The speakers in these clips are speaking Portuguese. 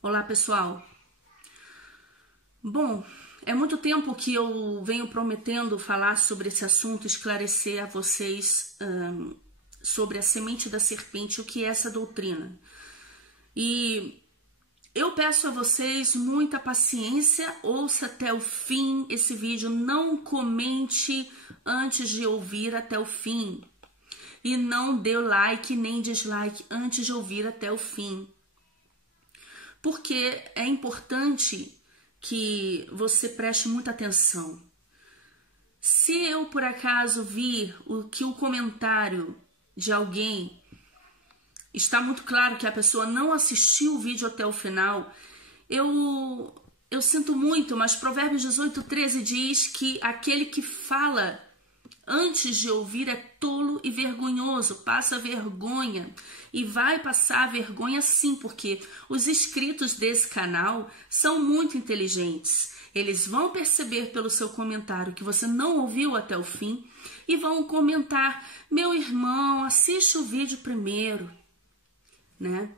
Olá, pessoal. Bom, é muito tempo que eu venho prometendo falar sobre esse assunto, esclarecer a vocês sobre a semente da serpente, o que é essa doutrina. E eu peço a vocês muita paciência, ouça até o fim esse vídeo, não comente antes de ouvir até o fim. E não dê like nem dislike antes de ouvir até o fim. Porque é importante que você preste muita atenção. Se eu por acaso vir que o comentário de alguém está muito claro que a pessoa não assistiu o vídeo até o final, eu sinto muito, mas Provérbios 18:13 diz que aquele que fala antes de ouvir é tolo e vergonhoso, passa vergonha. E vai passar vergonha sim, porque os inscritos desse canal são muito inteligentes. Eles vão perceber pelo seu comentário que você não ouviu até o fim e vão comentar: meu irmão, assiste o vídeo primeiro, né?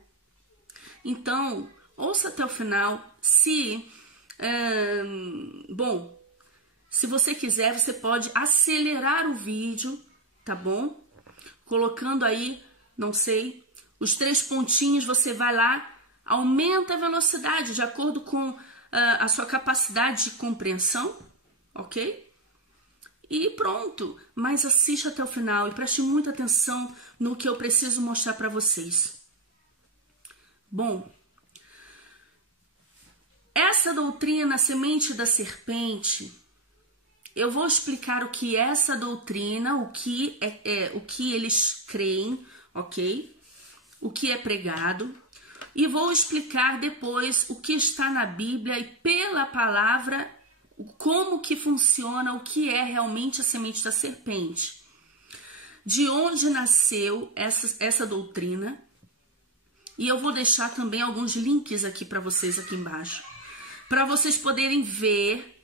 Então, ouça até o final. Se você quiser, você pode acelerar o vídeo, tá bom? Colocando aí, não sei, os 3 pontinhos, você vai lá, aumenta a velocidade de acordo com a sua capacidade de compreensão, ok? E pronto, mas assista até o final e preste muita atenção no que eu preciso mostrar para vocês. Bom, essa doutrina, a semente da serpente, eu vou explicar o que é essa doutrina, o que eles creem, ok? O que é pregado. E vou explicar depois o que está na Bíblia e pela palavra, como que funciona, o que é realmente a semente da serpente. De onde nasceu essa doutrina. E eu vou deixar também alguns links aqui para vocês aqui embaixo. Para vocês poderem ver.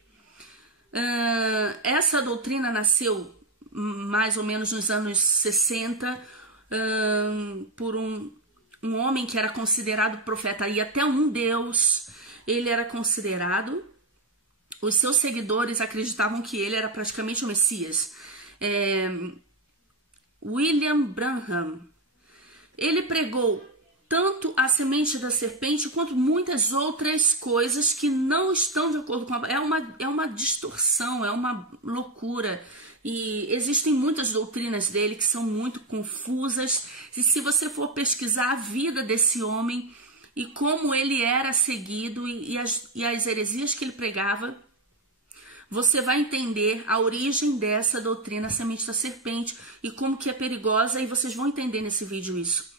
Essa doutrina nasceu mais ou menos nos anos 60 por um homem que era considerado profeta e até um deus. Ele era considerado, os seus seguidores acreditavam que ele era praticamente o Messias. William Branham. Ele pregou tanto a semente da serpente quanto muitas outras coisas que não estão de acordo com a... É uma distorção, é uma loucura. E existem muitas doutrinas dele que são muito confusas. E se você for pesquisar a vida desse homem e como ele era seguido e as heresias que ele pregava, você vai entender a origem dessa doutrina, a semente da serpente, e como que é perigosa, e vocês vão entender nesse vídeo isso.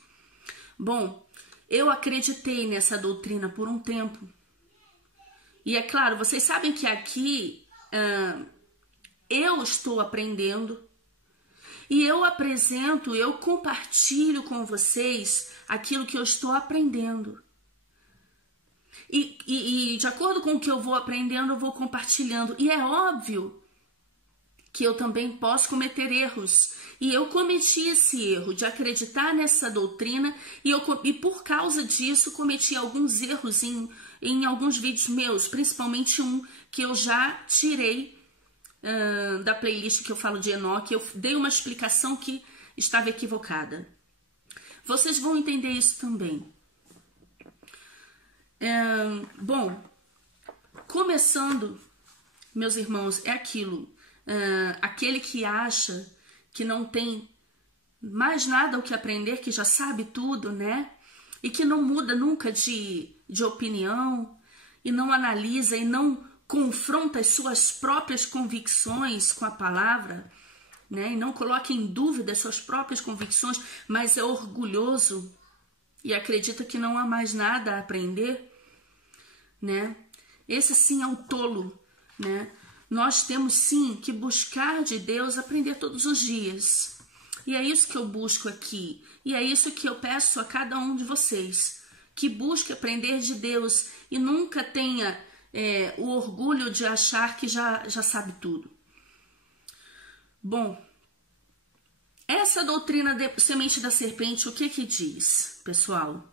Bom, eu acreditei nessa doutrina por um tempo. E é claro, vocês sabem que aqui eu estou aprendendo. E eu apresento, eu compartilho com vocês aquilo que eu estou aprendendo. E de acordo com o que eu vou aprendendo, eu vou compartilhando. E é óbvio que eu também posso cometer erros. E eu cometi esse erro de acreditar nessa doutrina e por causa disso cometi alguns erros em alguns vídeos meus, principalmente um que eu já tirei da playlist que eu falo de Enoque. Eu dei uma explicação que estava equivocada. Vocês vão entender isso também. Bom, começando, meus irmãos, é aquilo. Aquele que acha que não tem mais nada o que aprender, que já sabe tudo, né? E que não muda nunca de opinião, e não analisa, e não confronta as suas próprias convicções com a palavra, né? E não coloca em dúvida as suas próprias convicções, mas é orgulhoso e acredita que não há mais nada a aprender, né? Esse sim é o tolo, né? Nós temos sim que buscar de Deus, aprender todos os dias. E é isso que eu busco aqui. E é isso que eu peço a cada um de vocês. Que busque aprender de Deus e nunca tenha o orgulho de achar que já sabe tudo. Bom, essa doutrina de semente da serpente, o que diz, pessoal?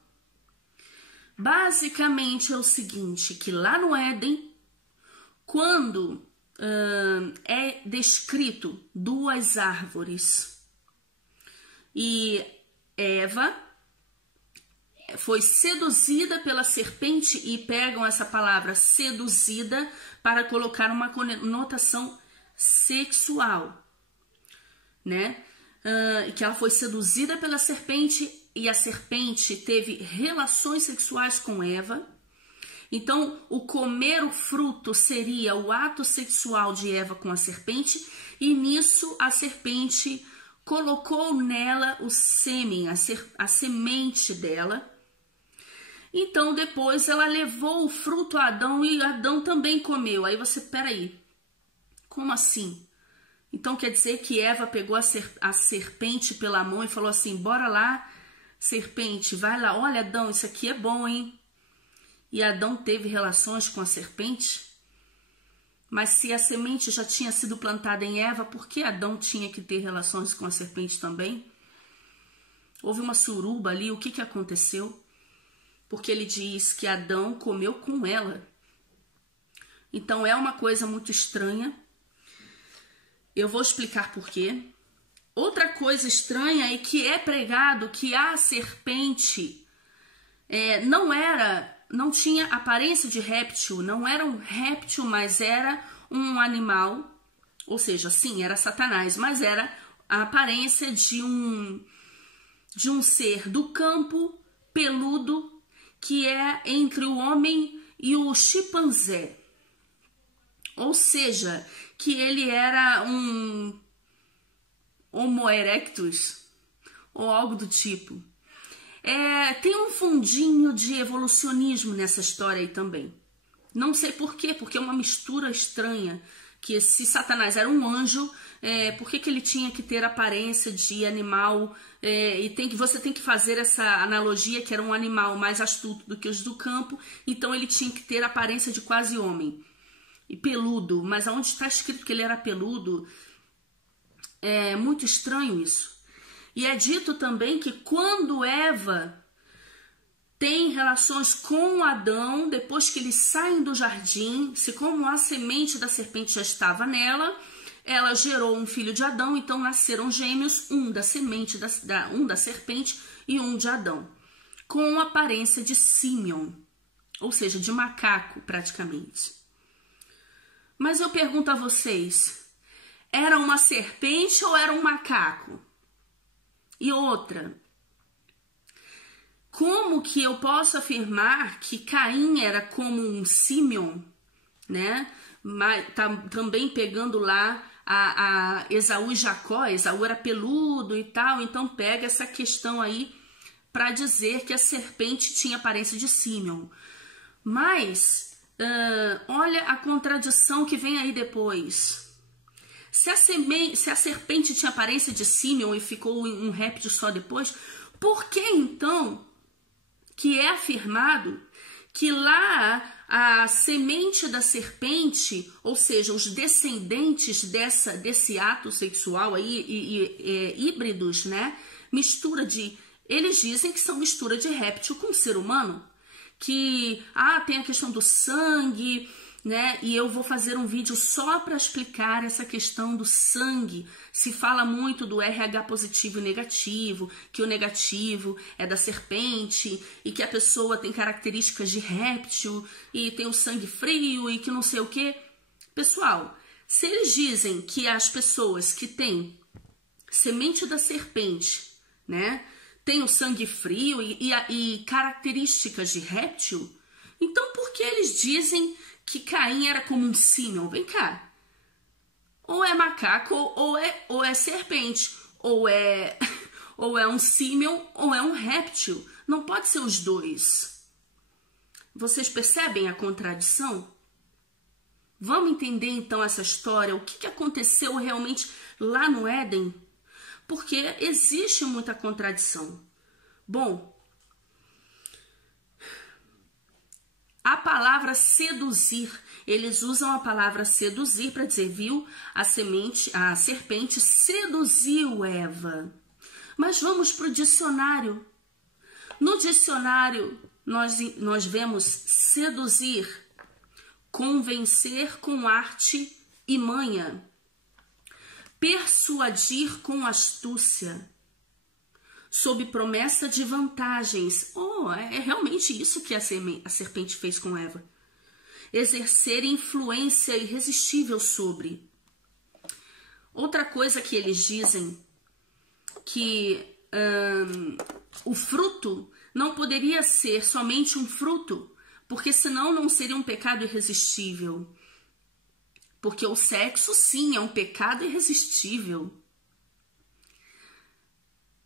Basicamente é o seguinte, que lá no Éden, quando é descrito duas árvores e Eva foi seduzida pela serpente, e pegam essa palavra seduzida para colocar uma conotação sexual, né? Que ela foi seduzida pela serpente e a serpente teve relações sexuais com Eva. Então, o comer o fruto seria o ato sexual de Eva com a serpente, e nisso a serpente colocou nela o sêmen, a semente dela. Então, depois ela levou o fruto a Adão e Adão também comeu. Aí você, peraí, como assim? Então quer dizer que Eva pegou a serpente pela mão e falou assim, bora lá, serpente, vai lá, olha Adão, isso aqui é bom, hein? E Adão teve relações com a serpente? Mas se a semente já tinha sido plantada em Eva, por que Adão tinha que ter relações com a serpente também? Houve uma suruba ali, o que aconteceu? Porque ele diz que Adão comeu com ela. Então é uma coisa muito estranha. Eu vou explicar por quê. Outra coisa estranha é que é pregado que a serpente não tinha aparência de réptil, não era um réptil, mas era um animal, ou seja, sim, era Satanás, mas era a aparência de um ser do campo, peludo, que é entre o homem e o chimpanzé. Ou seja, que ele era um Homo erectus, ou algo do tipo. Tem um fundinho de evolucionismo nessa história aí também. Não sei por quê, porque é uma mistura estranha. Que se Satanás era um anjo, por que ele tinha que ter aparência de animal? Você tem que fazer essa analogia que era um animal mais astuto do que os do campo, então ele tinha que ter aparência de quase homem. E peludo, mas aonde está escrito que ele era peludo? É muito estranho isso. E é dito também que quando Eva tem relações com Adão, depois que eles saem do jardim, se como a semente da serpente já estava nela, ela gerou um filho de Adão, então nasceram gêmeos, um da semente, um da serpente e um de Adão, com aparência de símion, ou seja, de macaco praticamente. Mas eu pergunto a vocês, era uma serpente ou era um macaco? E outra, como que eu posso afirmar que Caim era como um símion, né? Mas, também pegando lá a Esaú e Jacó, Esaú era peludo e tal, então pega essa questão aí para dizer que a serpente tinha aparência de símion. Mas, olha a contradição que vem aí depois. Se a serpente tinha aparência de símion e ficou um réptil só depois, por que então que é afirmado que lá a semente da serpente, ou seja, os descendentes desse ato sexual aí, híbridos, né? Eles dizem que são mistura de réptil com ser humano. Que tem a questão do sangue, né? E eu vou fazer um vídeo só para explicar essa questão do sangue. Se fala muito do RH positivo e negativo, que o negativo é da serpente e que a pessoa tem características de réptil e tem o sangue frio e que não sei o que. Pessoal, se eles dizem que as pessoas que têm semente da serpente, né, tem o sangue frio e características de réptil, então por que eles dizem que Caim era como um símion? Vem cá. Ou é macaco ou é serpente. Ou é um símion ou é um réptil. Não pode ser os dois. Vocês percebem a contradição? Vamos entender então essa história. O que aconteceu realmente lá no Éden? Porque existe muita contradição. Bom, a palavra seduzir, eles usam a palavra seduzir para dizer, viu, a serpente seduziu Eva. Mas vamos para o dicionário. No dicionário nós vemos seduzir, convencer com arte e manha, persuadir com astúcia, sob promessa de vantagens. É realmente isso que a serpente fez com Eva. Exercer influência irresistível sobre. Outra coisa que eles dizem, que o fruto não poderia ser somente um fruto, porque senão não seria um pecado irresistível. Porque o sexo, sim, é um pecado irresistível.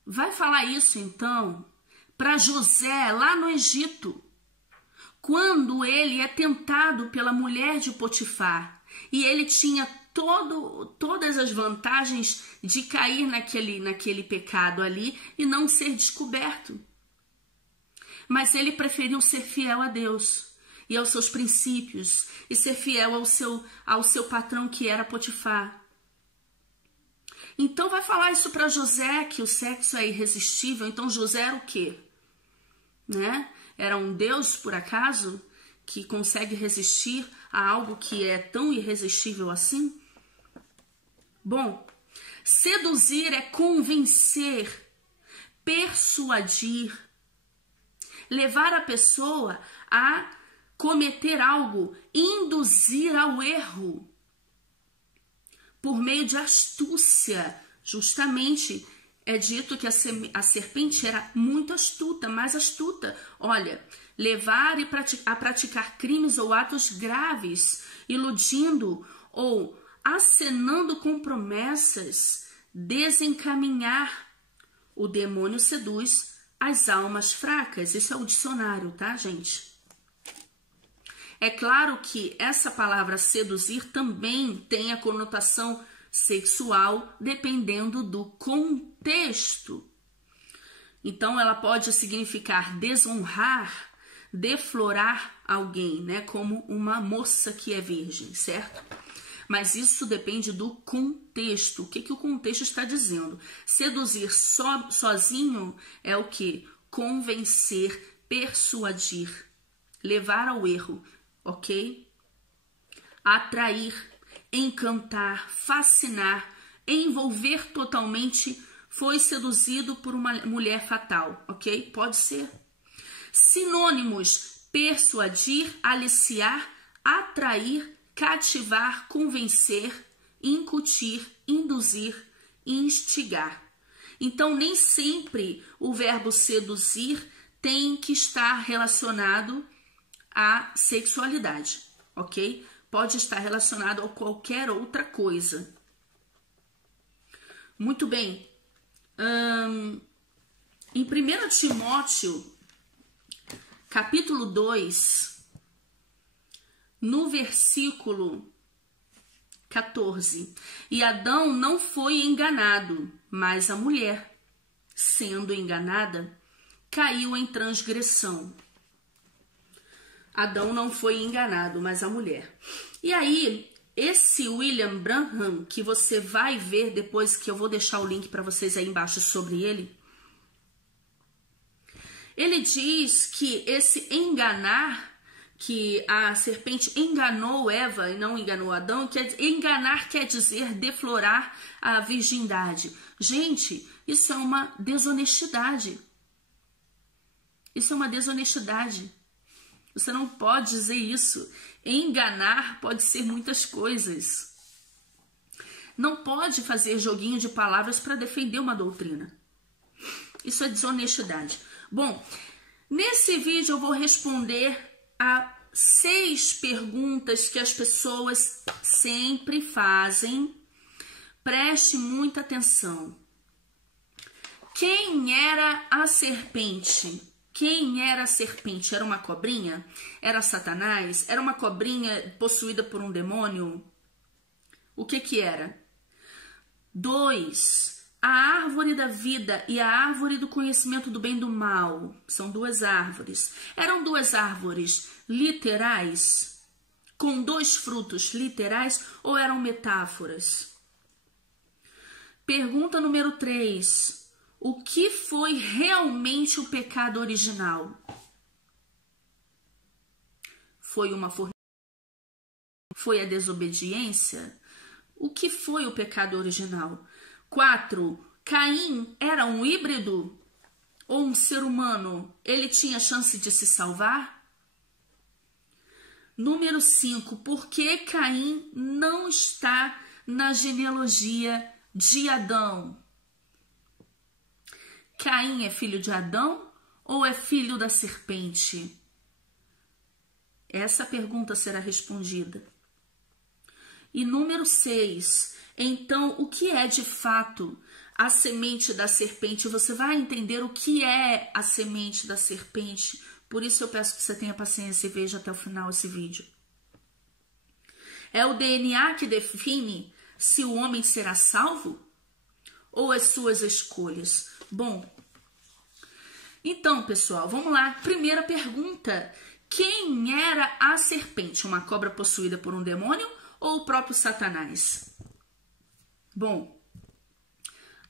Vai falar isso, então, para José, lá no Egito, quando ele é tentado pela mulher de Potifar, e ele tinha todas as vantagens de cair naquele pecado ali e não ser descoberto. Mas ele preferiu ser fiel a Deus e aos seus princípios, e ser fiel ao seu patrão, que era Potifar. Então vai falar isso para José, que o sexo é irresistível. Então José era o quê? Né? Era um Deus, por acaso, que consegue resistir a algo que é tão irresistível assim? Bom, seduzir é convencer, persuadir, levar a pessoa a cometer algo, induzir ao erro, por meio de astúcia. Justamente é dito que a serpente era muito astuta, mais astuta. Olha, levar a praticar crimes ou atos graves, iludindo ou acenando com promessas, desencaminhar. O demônio seduz as almas fracas. Isso é o dicionário, tá, gente? É claro que essa palavra seduzir também tem a conotação sexual, dependendo do contexto. Então, ela pode significar desonrar, deflorar alguém, né? Como uma moça que é virgem, certo? Mas isso depende do contexto. O que o contexto está dizendo? Seduzir sozinho é o quê? Convencer, persuadir, levar ao erro, ok? Atrair, encantar, fascinar, envolver totalmente. Foi seduzido por uma mulher fatal, ok? Pode ser. Sinônimos: persuadir, aliciar, atrair, cativar, convencer, incutir, induzir, instigar. Então, nem sempre o verbo seduzir tem que estar relacionado à sexualidade, ok? Pode estar relacionado a qualquer outra coisa. Muito bem. Em 1 Timóteo, capítulo 2, no versículo 14, e Adão não foi enganado, mas a mulher, sendo enganada, caiu em transgressão. Adão não foi enganado, mas a mulher. E aí, esse William Branham, que você vai ver depois, que eu vou deixar o link para vocês aí embaixo sobre ele, ele diz que esse enganar, que a serpente enganou Eva e não enganou Adão, enganar quer dizer deflorar a virgindade. Gente, isso é uma desonestidade. Isso é uma desonestidade. Você não pode dizer isso. Enganar pode ser muitas coisas. Não pode fazer joguinho de palavras para defender uma doutrina. Isso é desonestidade. Bom, nesse vídeo eu vou responder a 6 perguntas que as pessoas sempre fazem. Preste muita atenção. Quem era a serpente? Quem era a serpente? Era uma cobrinha? Era Satanás? Era uma cobrinha possuída por um demônio? O que era? 2. A árvore da vida e a árvore do conhecimento do bem e do mal. São 2 árvores. Eram 2 árvores literais? Com 2 frutos literais ou eram metáforas? Pergunta número 3. O que foi realmente o pecado original? Foi uma fornicação? Foi a desobediência? O que foi o pecado original? 4. Caim era um híbrido ou um ser humano? Ele tinha chance de se salvar? Número 5. Por que Caim não está na genealogia de Adão? Caim é filho de Adão ou é filho da serpente? Essa pergunta será respondida. E número 6. Então, o que é de fato a semente da serpente? Você vai entender o que é a semente da serpente. Por isso eu peço que você tenha paciência e veja até o final esse vídeo. É o DNA que define se o homem será salvo? Ou as suas escolhas? Bom, então, pessoal, vamos lá. Primeira pergunta. Quem era a serpente? Uma cobra possuída por um demônio ou o próprio Satanás? Bom,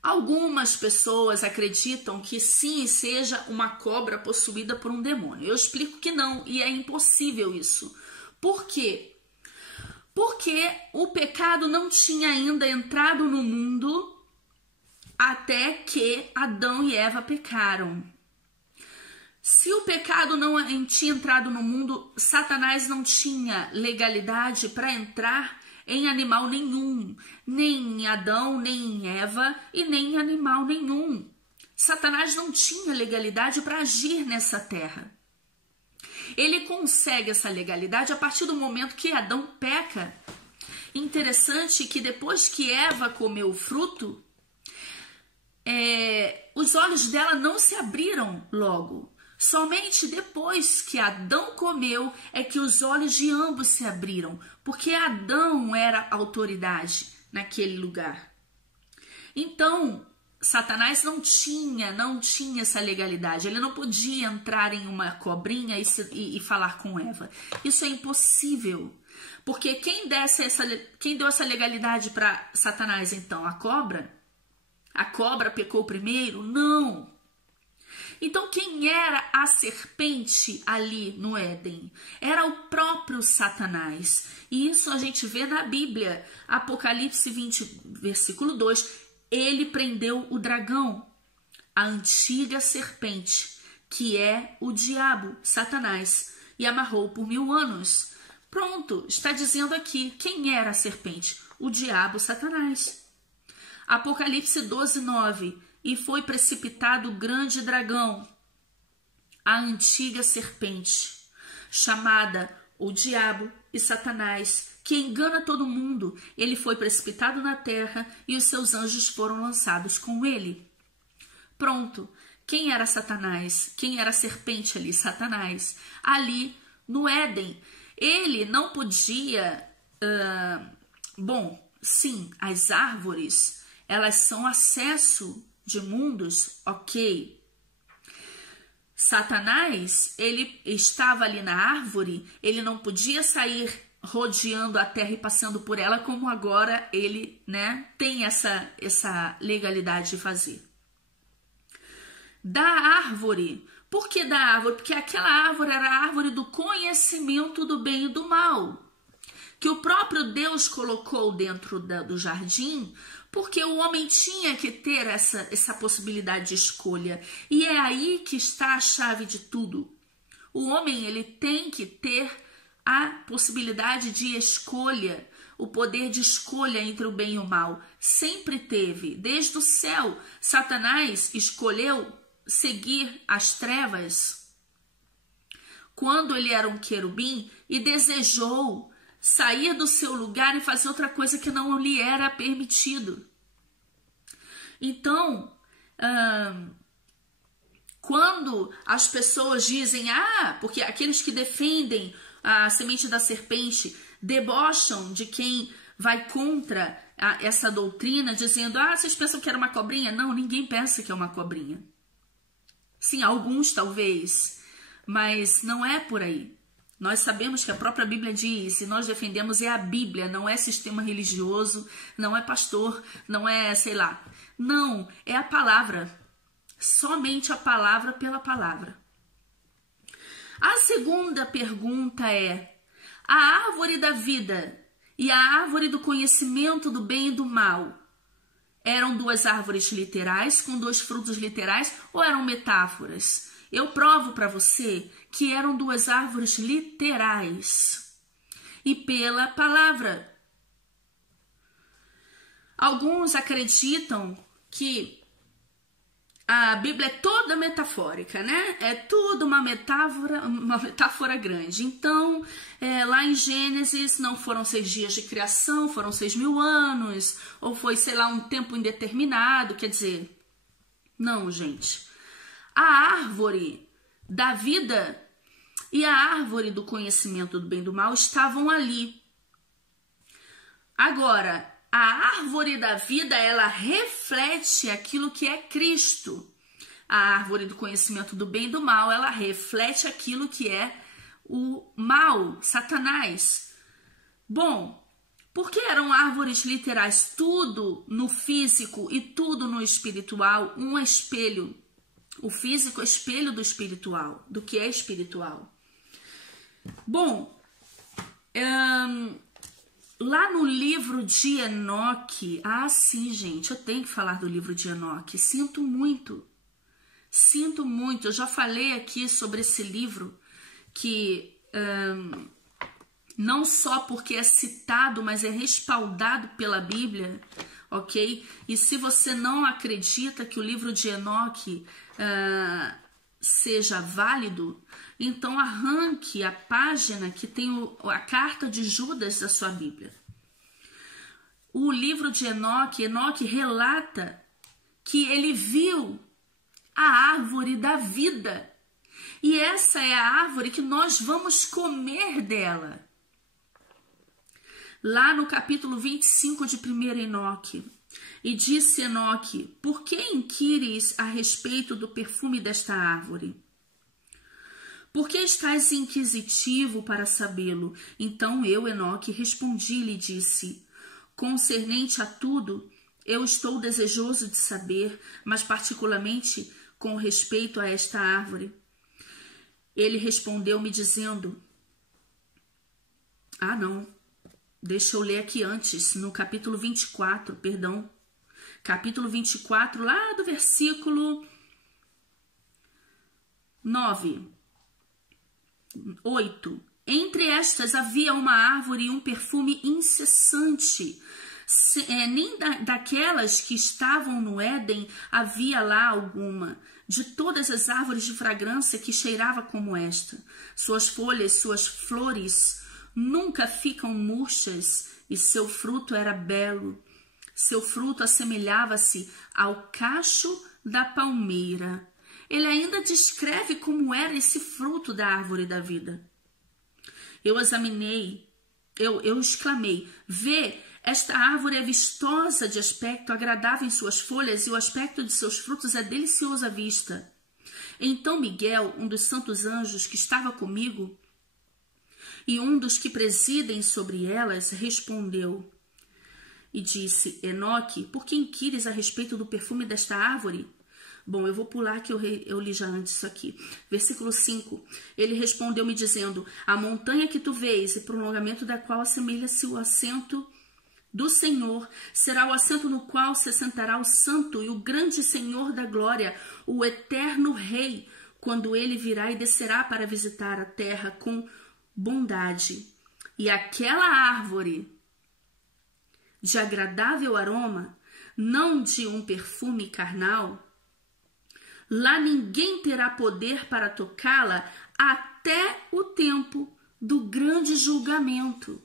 algumas pessoas acreditam que sim, seja uma cobra possuída por um demônio. Eu explico que não, e é impossível isso. Por quê? Porque o pecado não tinha ainda entrado no mundo até que Adão e Eva pecaram. Se o pecado não tinha entrado no mundo, Satanás não tinha legalidade para entrar em animal nenhum, nem em Adão, nem em Eva e nem em animal nenhum. Satanás não tinha legalidade para agir nessa terra. Ele consegue essa legalidade a partir do momento que Adão peca. Interessante que depois que Eva comeu o fruto, os olhos dela não se abriram logo. Somente depois que Adão comeu é que os olhos de ambos se abriram, porque Adão era autoridade naquele lugar. Então, Satanás não tinha essa legalidade. Ele não podia entrar em uma cobrinha e falar com Eva. Isso é impossível. Porque quem deu essa legalidade para Satanás, então? A cobra? A cobra pecou primeiro? Não. Então, quem era a serpente ali no Éden? Era o próprio Satanás. E isso a gente vê na Bíblia. Apocalipse 20, versículo 2. Ele prendeu o dragão, a antiga serpente, que é o diabo, Satanás, e amarrou por 1000 anos. Pronto, está dizendo aqui quem era a serpente? O diabo, Satanás. Apocalipse 12, 9. E foi precipitado o grande dragão, a antiga serpente, chamada o diabo e Satanás, que engana todo mundo. Ele foi precipitado na terra e os seus anjos foram lançados com ele. Pronto. Quem era Satanás? Quem era a serpente ali? Satanás. Ali no Éden. Ele não podia... Bom, sim, as árvores, elas são acesso de mundos, ok. Satanás, ele estava ali na árvore, ele não podia sair rodeando a terra e passando por ela, como agora ele, tem essa legalidade de fazer. Da árvore. Por que da árvore? Porque aquela árvore era a árvore do conhecimento do bem e do mal, que o próprio Deus colocou dentro do jardim, porque o homem tinha que ter essa possibilidade de escolha. E é aí que está a chave de tudo. O homem, ele tem que ter a possibilidade de escolha, o poder de escolha entre o bem e o mal. Sempre teve. Desde o céu, Satanás escolheu seguir as trevas quando ele era um querubim e desejou sair do seu lugar e fazer outra coisa que não lhe era permitido. Então, quando as pessoas dizem, porque aqueles que defendem a semente da serpente debocham de quem vai contra essa doutrina, dizendo, vocês pensam que era uma cobrinha? Não, ninguém pensa que é uma cobrinha. Sim, alguns talvez, mas não é por aí. Nós sabemos que a própria Bíblia diz, e nós defendemos a Bíblia, não é sistema religioso, não é pastor, não é, sei lá. Não, é a palavra. Somente a palavra pela palavra. A segunda pergunta é: a árvore da vida e a árvore do conhecimento do bem e do mal eram duas árvores literais com dois frutos literais ou eram metáforas? Eu provo para você que eram duas árvores literais e pela palavra. Alguns acreditam que a Bíblia é toda metafórica, né? É tudo uma metáfora grande. Então, lá em Gênesis não foram 6 dias de criação, foram 6.000 anos, ou foi, sei lá, um tempo indeterminado. Quer dizer, não, gente. A árvore da vida e a árvore do conhecimento do bem e do mal estavam ali. Agora, a árvore da vida, ela reflete aquilo que é Cristo. A árvore do conhecimento do bem e do mal, ela reflete aquilo que é o mal, Satanás. Bom, porque eram árvores literais, tudo no físico e tudo no espiritual, um espelho. O físico é espelho do espiritual, do que é espiritual. Bom, lá no livro de Enoque, sim, gente, eu tenho que falar do livro de Enoque. Sinto muito, eu já falei aqui sobre esse livro, que não só porque é citado, mas é respaldado pela Bíblia, ok? E se você não acredita que o livro de Enoque seja válido, então arranque a página que tem a carta de Judas da sua Bíblia. O livro de Enoque relata que ele viu a árvore da vida. E essa é a árvore que nós vamos comer dela. Lá no capítulo 25 de 1 Enoque. E disse Enoque: por que inquires a respeito do perfume desta árvore? Por que estás inquisitivo para sabê-lo? Então eu, Enoque, respondi-lhe e disse: concernente a tudo, eu estou desejoso de saber, mas particularmente com respeito a esta árvore. Ele respondeu-me dizendo: não, deixa eu ler aqui antes, no capítulo 24, perdão. Capítulo 24, lá do versículo 8. Entre estas havia uma árvore e um perfume incessante. Nem daquelas que estavam no Éden havia lá alguma. De todas as árvores de fragrância que cheirava como esta. Suas folhas, suas flores nunca ficam murchas e seu fruto era belo. Seu fruto assemelhava-se ao cacho da palmeira. Ele ainda descreve como era esse fruto da árvore da vida. Eu examinei, eu exclamei: vê, esta árvore é vistosa de aspecto, agradável em suas folhas, e o aspecto de seus frutos é delicioso à vista. Então Miguel, um dos santos anjos que estava comigo, e um dos que presidem sobre elas, respondeu e disse: Enoque, por que inquires a respeito do perfume desta árvore? Bom, eu vou pular que eu li já antes isso aqui. Versículo 5. Ele respondeu-me dizendo: a montanha que tu vês, e prolongamento da qual assemelha-se o assento do Senhor, será o assento no qual se sentará o santo e o grande Senhor da glória, o eterno Rei, quando ele virá e descerá para visitar a terra com bondade. E aquela árvore de agradável aroma, não de um perfume carnal, lá ninguém terá poder para tocá-la até o tempo do grande julgamento,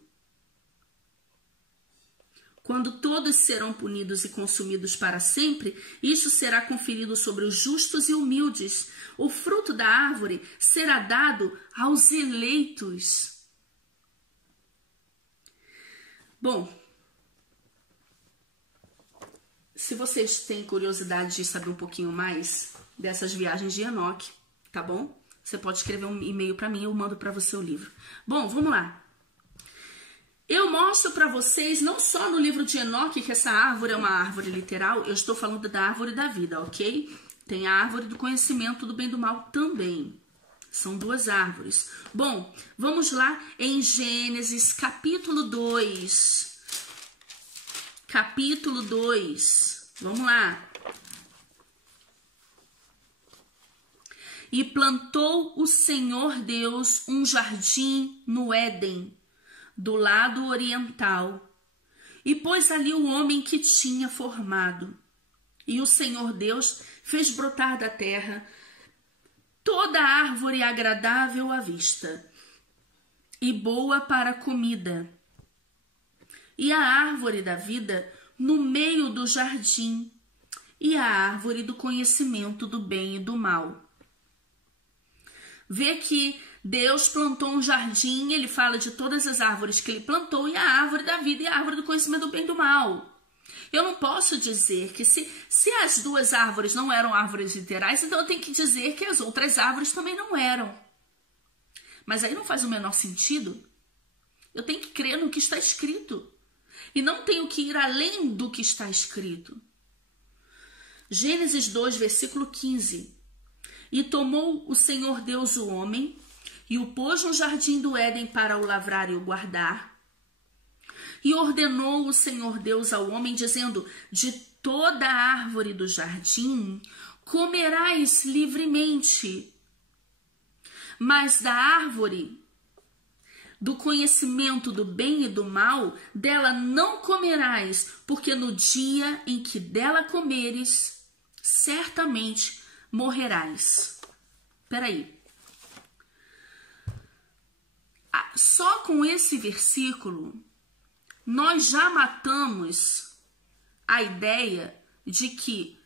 quando todos serão punidos e consumidos para sempre. Isso será conferido sobre os justos e humildes. O fruto da árvore será dado aos eleitos. Bom, se vocês têm curiosidade de saber um pouquinho mais dessas viagens de Enoque, tá bom? Você pode escrever um e-mail para mim, eu mando para você o livro. Bom, vamos lá. Eu mostro para vocês, não só no livro de Enoque, que essa árvore é uma árvore literal, eu estou falando da árvore da vida, ok? Tem a árvore do conhecimento do bem e do mal também, São duas árvores. Bom, vamos lá em Gênesis capítulo 2. Capítulo 2. Vamos lá. E plantou o Senhor Deus um jardim no Éden, do lado oriental, e pôs ali o homem que tinha formado. E o Senhor Deus fez brotar da terra toda árvore agradável à vista e boa para a comida, e a árvore da vida no meio do jardim, e a árvore do conhecimento do bem e do mal. Vê que Deus plantou um jardim, ele fala de todas as árvores que ele plantou, e a árvore da vida e a árvore do conhecimento do bem e do mal. Eu não posso dizer que se as duas árvores não eram árvores literais, então eu tenho que dizer que as outras árvores também não eram. Mas aí não faz o menor sentido. Eu tenho que crer no que está escrito. E não tenho que ir além do que está escrito. Gênesis 2, versículo 15. E tomou o Senhor Deus o homem, e o pôs no jardim do Éden para o lavrar e o guardar. E ordenou o Senhor Deus ao homem, dizendo: de toda a árvore do jardim comerás livremente, mas da árvore do conhecimento do bem e do mal, dela não comerás, porque no dia em que dela comeres, certamente morrerás. Peraí. Só com esse versículo, nós já matamos a ideia de que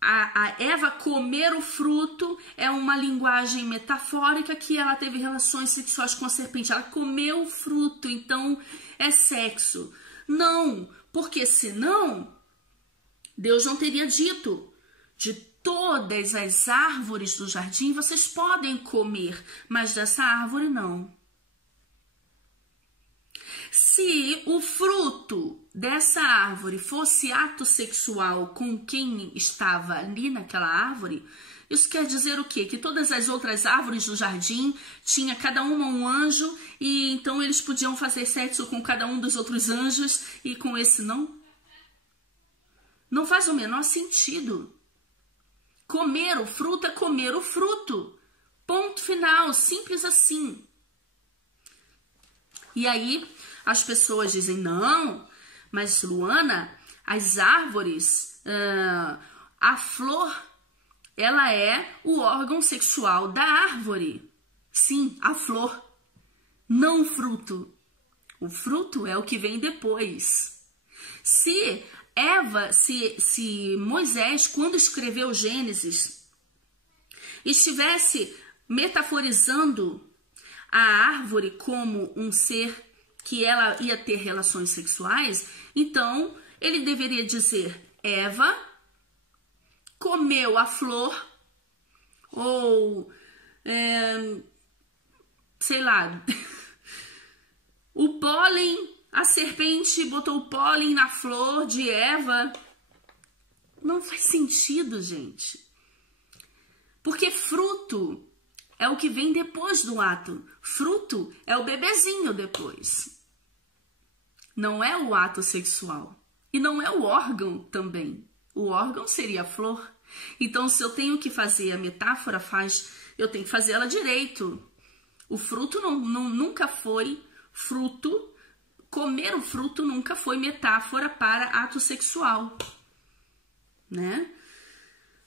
a Eva comer o fruto é uma linguagem metafórica, que ela teve relações sexuais com a serpente. Ela comeu o fruto, então é sexo. Não, porque senão Deus não teria dito: de todas as árvores do jardim vocês podem comer, mas dessa árvore não. Se o fruto dessa árvore fosse ato sexual com quem estava ali naquela árvore, isso quer dizer o quê? Que todas as outras árvores do jardim tinha cada uma um anjo, e então eles podiam fazer sexo com cada um dos outros anjos, e com esse não? Não faz o menor sentido. Comer o fruto é comer o fruto. Ponto final, simples assim. E aí as pessoas dizem: não, mas Luana, as árvores, a flor, ela é o órgão sexual da árvore. Sim, a flor, não o fruto. O fruto é o que vem depois. Se Moisés, quando escreveu Gênesis, estivesse metaforizando a árvore como um ser que ela ia ter relações sexuais, então ele deveria dizer: Eva comeu a flor, ou sei lá, o pólen, a serpente botou o pólen na flor de Eva. Não faz sentido, gente. Porque fruto é o que vem depois do ato. Fruto é o bebezinho depois. Não é o ato sexual. E não é o órgão também. O órgão seria a flor. Então, se eu tenho que fazer a metáfora, eu tenho que fazer ela direito. O fruto nunca foi fruto. Comer o fruto nunca foi metáfora para ato sexual. Né?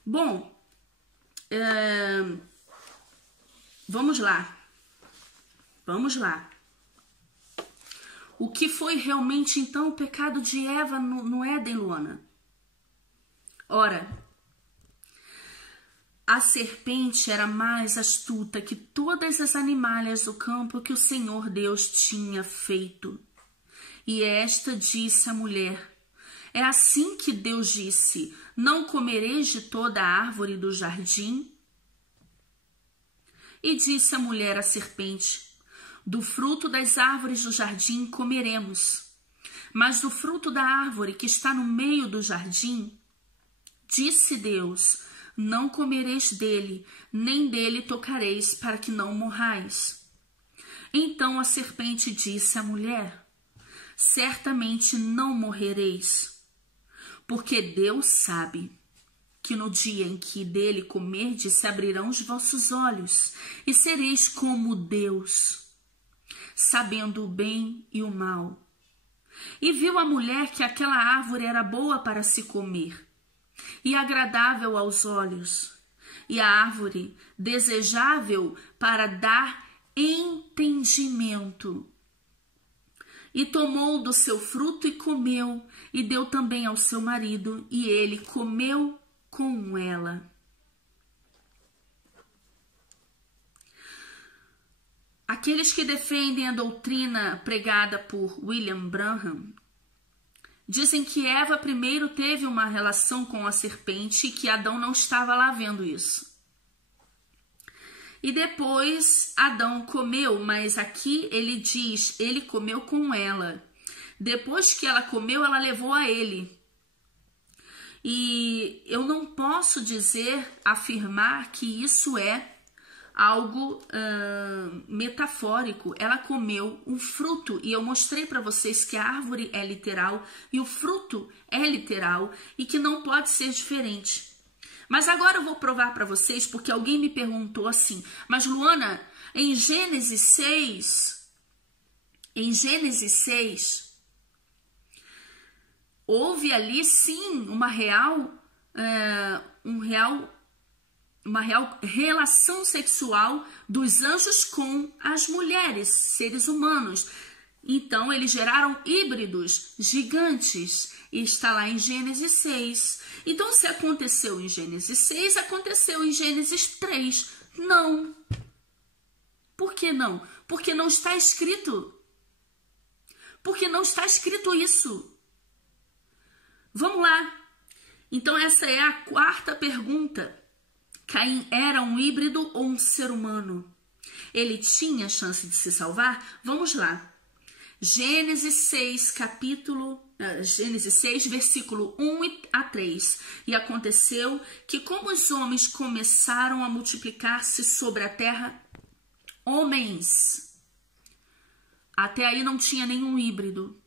Bom, vamos lá. Vamos lá. O que foi realmente, então, o pecado de Eva no Éden, Luana? Ora, a serpente era mais astuta que todas as animalhas do campo que o Senhor Deus tinha feito. E esta disse à mulher: é assim que Deus disse: não comereis de toda a árvore do jardim? E disse a mulher à serpente: do fruto das árvores do jardim comeremos, mas do fruto da árvore que está no meio do jardim, disse Deus: não comereis dele, nem dele tocareis, para que não morrais. Então a serpente disse à mulher: certamente não morrereis, porque Deus sabe que no dia em que dele comerdes se abrirão os vossos olhos, e sereis como Deus, sabendo o bem e o mal. E viu a mulher que aquela árvore era boa para se comer, e agradável aos olhos, e a árvore desejável para dar entendimento. E tomou do seu fruto e comeu, e deu também ao seu marido, e ele comeu com ela. Aqueles que defendem a doutrina pregada por William Branham dizem que Eva primeiro teve uma relação com a serpente e que Adão não estava lá vendo isso. E depois Adão comeu, mas aqui ele diz, ele comeu com ela. Depois que ela comeu, ela levou a ele. E eu não posso afirmar que isso é algo metafórico. Ela comeu um fruto e eu mostrei para vocês que a árvore é literal e o fruto é literal e que não pode ser diferente. Mas agora eu vou provar para vocês, porque alguém me perguntou assim: mas Luana, em Gênesis 6, houve ali sim uma real relação sexual dos anjos com as mulheres, seres humanos. Então eles geraram híbridos gigantes, e está lá em Gênesis 6. Então se aconteceu em Gênesis 6, aconteceu em Gênesis 3. Não. Por que não? Porque não está escrito. Porque não está escrito isso. Vamos lá. Então essa é a quarta pergunta. Caim era um híbrido ou um ser humano? Ele tinha chance de se salvar? Vamos lá. Gênesis 6, versículo 1 a 3. E aconteceu que, como os homens começaram a multiplicar-se sobre a terra, homens, até aí não tinha nenhum híbrido,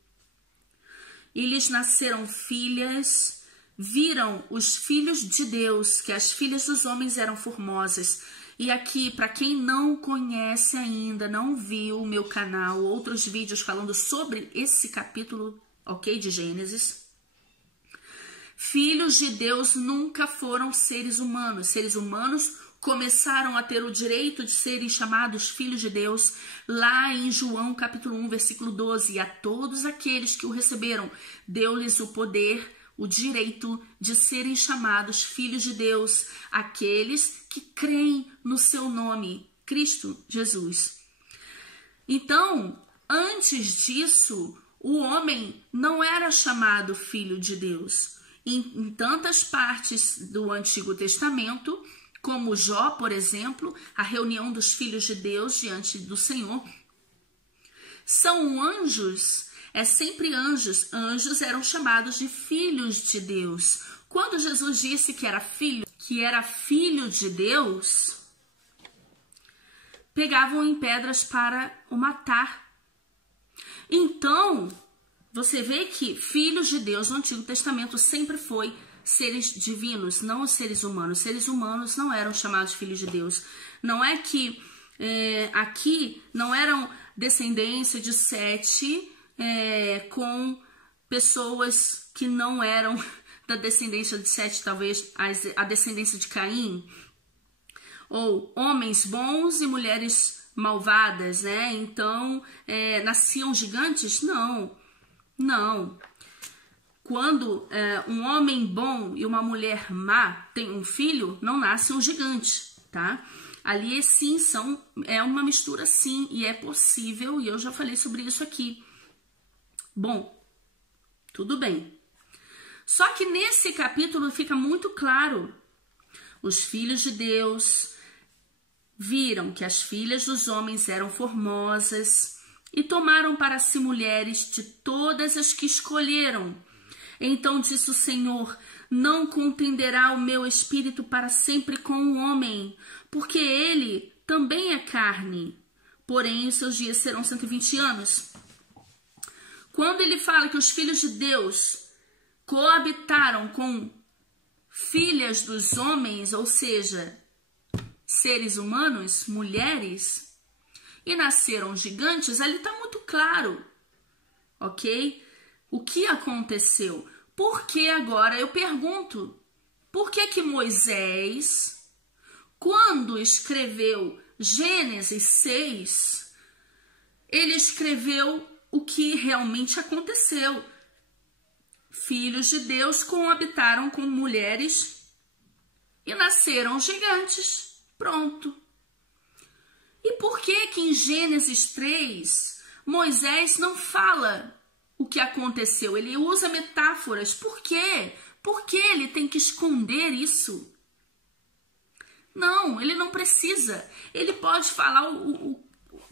e lhes nasceram filhas. Viram os filhos de Deus que as filhas dos homens eram formosas. E aqui, para quem não conhece ainda, não viu o meu canal, outros vídeos falando sobre esse capítulo, ok, de Gênesis. Filhos de Deus nunca foram seres humanos. Seres humanos começaram a ter o direito de serem chamados filhos de Deus lá em João capítulo 1, versículo 12. E a todos aqueles que o receberam, deu-lhes o poder, o direito de serem chamados filhos de Deus, aqueles que creem no seu nome, Cristo Jesus. Então, antes disso, o homem não era chamado filho de Deus. Em tantas partes do Antigo Testamento, como Jó, por exemplo, a reunião dos filhos de Deus diante do Senhor, são anjos. É sempre anjos. Anjos eram chamados de filhos de Deus. Quando Jesus disse que era filho de Deus, pegavam em pedras para o matar. Então, você vê que filhos de Deus no Antigo Testamento sempre foi seres divinos, não os seres humanos. Seres humanos não eram chamados filhos de Deus. Não é que aqui não eram descendência de Sete, com pessoas que não eram da descendência de Sete, talvez a descendência de Caim, ou homens bons e mulheres malvadas, né? Então, nasciam gigantes? Não. Quando um homem bom e uma mulher má têm um filho, não nasce um gigante, tá? Ali sim é uma mistura sim, e é possível, e eu já falei sobre isso aqui. Bom, tudo bem. Só que nesse capítulo fica muito claro. Os filhos de Deus viram que as filhas dos homens eram formosas e tomaram para si mulheres de todas as que escolheram. Então disse o Senhor: não contenderá o meu espírito para sempre com o homem, porque ele também é carne, porém os seus dias serão 120 anos. Quando ele fala que os filhos de Deus coabitaram com filhas dos homens, ou seja, seres humanos, mulheres, e nasceram gigantes, ali está muito claro, ok? O que aconteceu? Porque agora eu pergunto, por que Moisés, quando escreveu Gênesis 6, ele escreveu o que realmente aconteceu? Filhos de Deus coabitaram com mulheres e nasceram gigantes. Pronto. E por que em Gênesis 3 Moisés não fala o que aconteceu? Ele usa metáforas. Por quê? Por que ele tem que esconder isso? Não, ele não precisa. Ele pode falar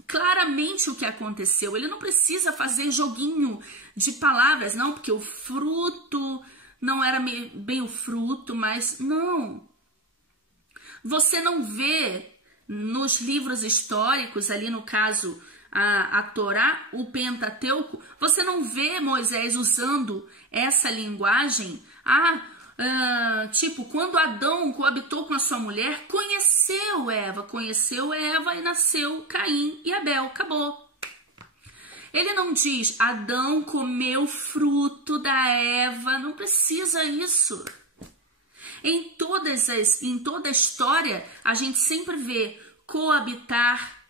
claramente o que aconteceu. Ele não precisa fazer joguinho de palavras, não, porque o fruto não era bem o fruto, mas não. Você não vê nos livros históricos, ali no caso a Torá, o Pentateuco, você não vê Moisés usando essa linguagem. Tipo, quando Adão coabitou com a sua mulher, conheceu Eva e nasceu Caim e Abel, acabou. Ele não diz, Adão comeu fruto da Eva, não precisa isso. Em toda a história, a gente sempre vê coabitar,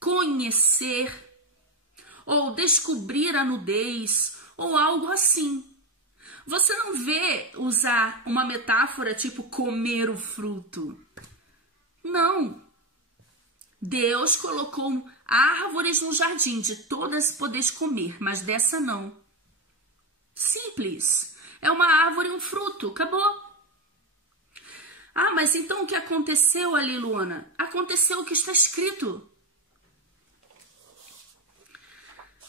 conhecer, ou descobrir a nudez, ou algo assim. Você não vê usar uma metáfora tipo comer o fruto. Não. Deus colocou árvores no jardim, de todas podeis comer, mas dessa não. Simples. É uma árvore e um fruto, acabou. Mas então o que aconteceu ali, Luana? Aconteceu o que está escrito.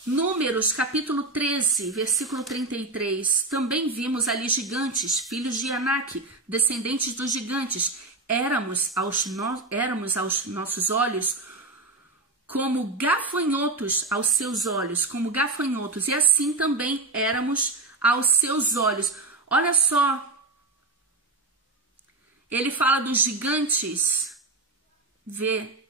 Números, capítulo 13, versículo 33. Também vimos ali gigantes, filhos de Anak, descendentes dos gigantes. Éramos aos nossos olhos como gafanhotos aos seus olhos, como gafanhotos. E assim também éramos aos seus olhos. Olha só. Ele fala dos gigantes. Vê.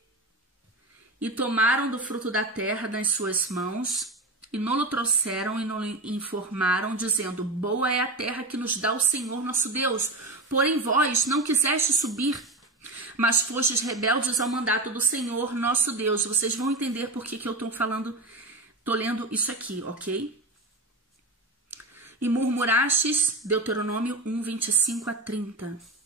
E tomaram do fruto da terra nas suas mãos, e não o trouxeram e não lhe informaram, dizendo, boa é a terra que nos dá o Senhor nosso Deus, porém vós não quiseste subir, mas fostes rebeldes ao mandato do Senhor nosso Deus. Vocês vão entender por que eu estou lendo isso aqui, ok? E murmurastes, Deuteronômio 1, 25 a 30.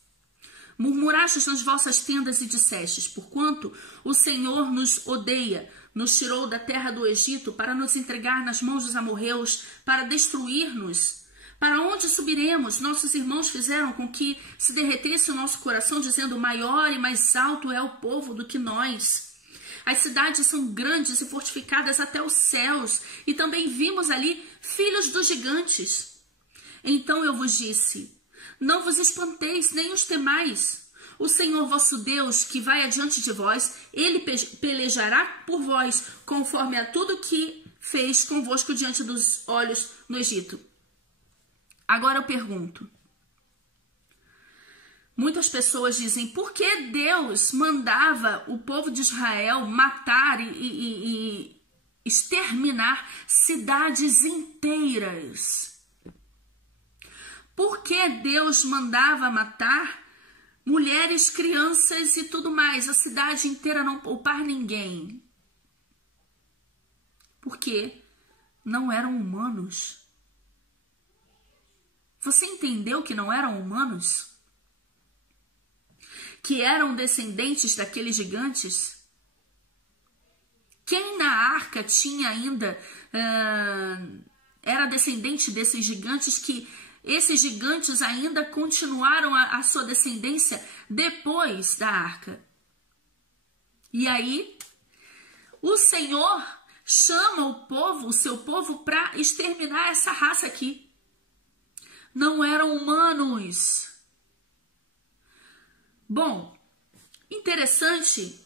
Murmurastes nas vossas tendas e dissestes, porquanto o Senhor nos odeia, nos tirou da terra do Egito para nos entregar nas mãos dos amorreus, para destruir-nos. Para onde subiremos? Nossos irmãos fizeram com que se derretesse o nosso coração, dizendo, maior e mais alto é o povo do que nós. As cidades são grandes e fortificadas até os céus, e também vimos ali filhos dos gigantes. Então eu vos disse, não vos espanteis, nem os temais. O Senhor vosso Deus, que vai adiante de vós, ele pelejará por vós, conforme a tudo que fez convosco diante dos olhos no Egito. Agora eu pergunto. Muitas pessoas dizem, por que Deus mandava o povo de Israel matar e exterminar cidades inteiras? Por que Deus mandava matar mulheres, crianças e tudo mais, a cidade inteira, não poupar ninguém? Porque não eram humanos. Você entendeu que não eram humanos? Que eram descendentes daqueles gigantes? Quem na arca tinha ainda, era descendente desses gigantes, que esses gigantes ainda continuaram a sua descendência depois da arca. E aí, o Senhor chama o seu povo, para exterminar essa raça aqui. não eram humanos. Bom, interessante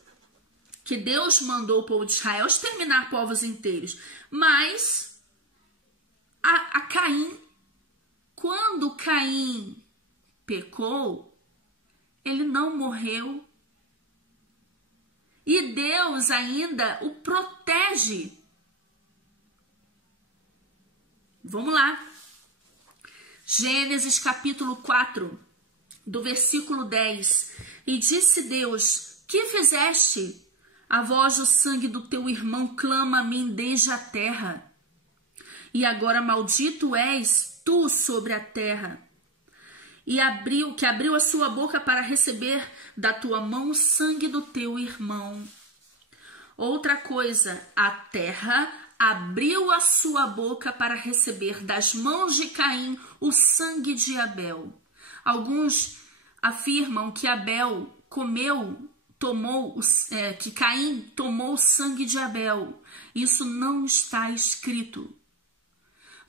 que Deus mandou o povo de Israel exterminar povos inteiros, mas a Caim, quando Caim pecou, ele não morreu. E Deus ainda o protege. Vamos lá. Gênesis capítulo 4, do versículo 10. E disse Deus: que fizeste? A voz do sangue do teu irmão clama a mim desde a terra. E agora maldito és tu sobre a terra. E abriu a sua boca para receber da tua mão o sangue do teu irmão. Outra coisa, a terra abriu a sua boca para receber das mãos de Caim o sangue de Abel. Alguns afirmam que que Caim tomou o sangue de Abel. Isso não está escrito.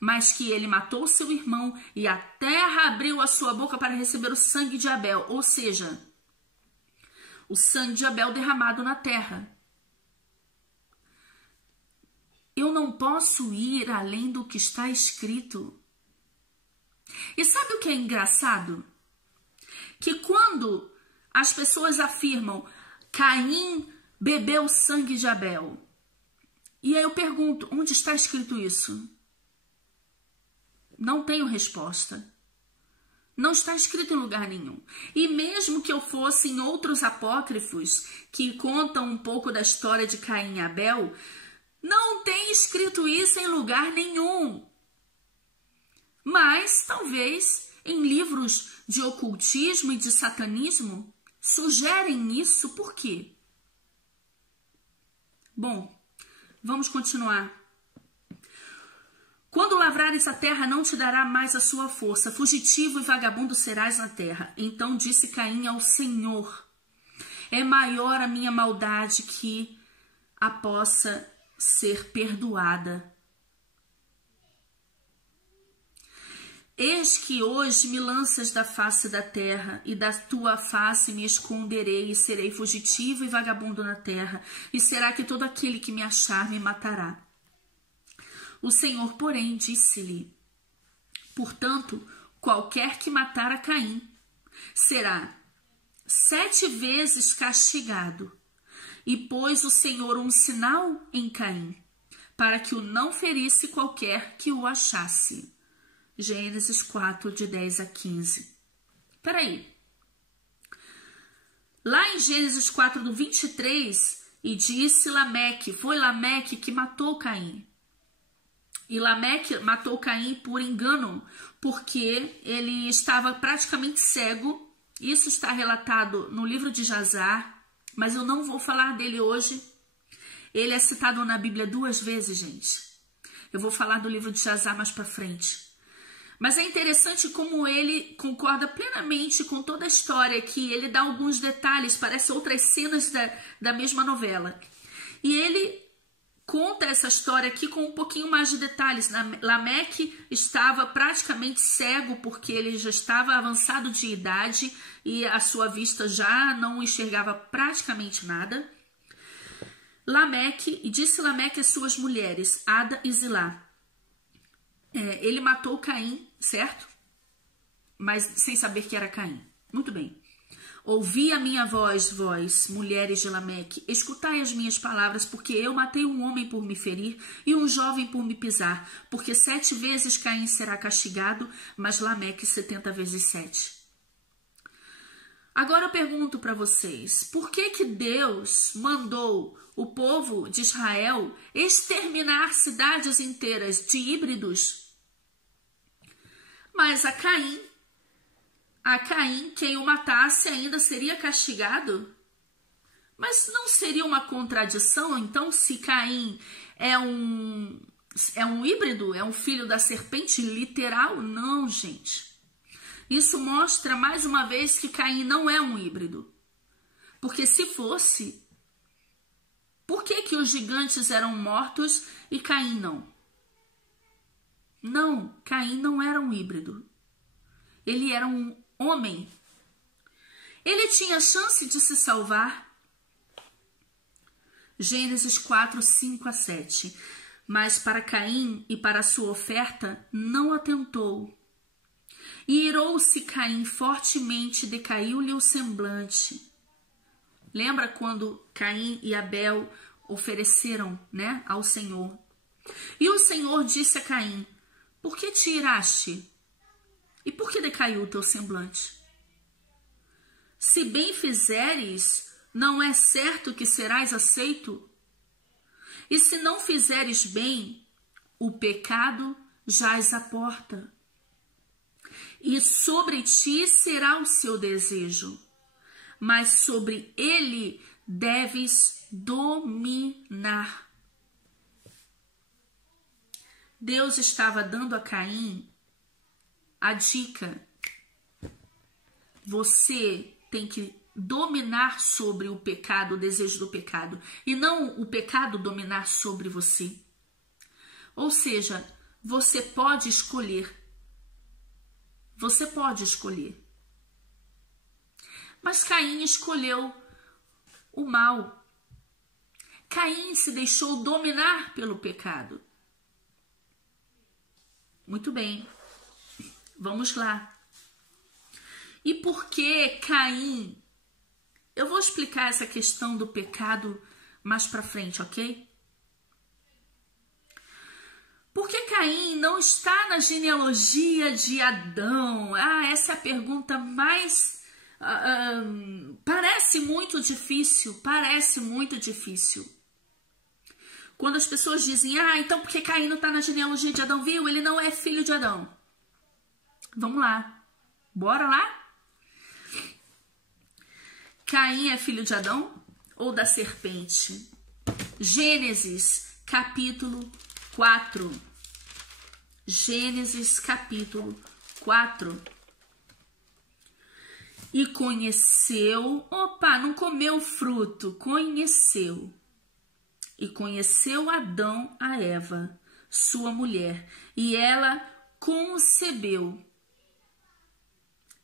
Mas que ele matou seu irmão e a terra abriu a sua boca para receber o sangue de Abel. Ou seja, o sangue de Abel derramado na terra. Eu não posso ir além do que está escrito. E sabe o que é engraçado? Que quando as pessoas afirmam Caim bebeu o sangue de Abel, e aí eu pergunto, onde está escrito isso? Não tenho resposta. Não está escrito em lugar nenhum. E mesmo que eu fosse em outros apócrifos que contam um pouco da história de Caim e Abel, não tem escrito isso em lugar nenhum. Mas talvez em livros de ocultismo e de satanismo sugerem isso. Por quê? Bom, vamos continuar. Quando lavrares a terra, não te dará mais a sua força. Fugitivo e vagabundo serás na terra. Então disse Caim ao Senhor: é maior a minha maldade que a possa ser perdoada. Eis que hoje me lanças da face da terra, e da tua face me esconderei, e serei fugitivo e vagabundo na terra. E será que todo aquele que me achar me matará? O Senhor, porém, disse-lhe: portanto, qualquer que matar a Caim será 7 vezes castigado. E pôs o Senhor um sinal em Caim, para que o não ferisse qualquer que o achasse. Gênesis 4, de 10 a 15. Peraí. Lá em Gênesis 4, do 23, e disse Lameque, foi Lameque que matou Caim. E Lameque matou Caim por engano, porque ele estava praticamente cego. Isso está relatado no livro de Jazar, mas eu não vou falar dele hoje. Ele é citado na Bíblia 2 vezes, gente. Eu vou falar do livro de Jazar mais para frente. Mas é interessante como ele concorda plenamente com toda a história aqui. Ele dá alguns detalhes, parece outras cenas da mesma novela. E ele conta essa história aqui com um pouquinho mais de detalhes. Lameque estava praticamente cego, porque ele já estava avançado de idade e a sua vista já não enxergava praticamente nada. E disse Lameque às suas mulheres, Ada e Zilá. Ele matou Caim, certo? Mas sem saber que era Caim. Muito bem. Ouvi a minha voz, vós, mulheres de Lameque, escutai as minhas palavras, porque eu matei um homem por me ferir e um jovem por me pisar, porque 7 vezes Caim será castigado, mas Lameque 70 vezes 7. Agora eu pergunto para vocês, por que Deus mandou o povo de Israel exterminar cidades inteiras de híbridos? Mas a Caim, quem o matasse ainda seria castigado? Mas não seria uma contradição, então, se Caim é um híbrido, é um filho da serpente literal? Não, gente. Isso mostra mais uma vez que Caim não é um híbrido. Porque se fosse, por que os gigantes eram mortos e Caim não? Não, Caim não era um híbrido. Ele era um homem. Ele tinha chance de se salvar. Gênesis 4, 5 a 7. Mas para Caim e para a sua oferta não atentou. E irou-se Caim fortemente, decaiu-lhe o semblante. Lembra quando Caim e Abel ofereceram, né, ao Senhor? E o Senhor disse a Caim: por que te iraste? E por que decaiu o teu semblante? Se bem fizeres, não é certo que serás aceito? E se não fizeres bem, o pecado jaz à porta. E sobre ti será o seu desejo, mas sobre ele deves dominar. Deus estava dando a Caim a dica: você tem que dominar sobre o pecado, o desejo do pecado, e não o pecado dominar sobre você. Ou seja, você pode escolher. Você pode escolher. Mas Caim escolheu o mal. Caim se deixou dominar pelo pecado. Muito bem. Vamos lá. E por que Caim? Eu vou explicar essa questão do pecado mais pra frente, ok? Por que Caim não está na genealogia de Adão? Essa é a pergunta mais... parece muito difícil, Quando as pessoas dizem, então por que Caim não está na genealogia de Adão? Viu? Ele não é filho de Adão. Vamos lá. Bora lá? Caim é filho de Adão ou da serpente? Gênesis capítulo 4. Gênesis capítulo 4. E conheceu, não comeu fruto, conheceu. E conheceu Adão a Eva, sua mulher, e ela concebeu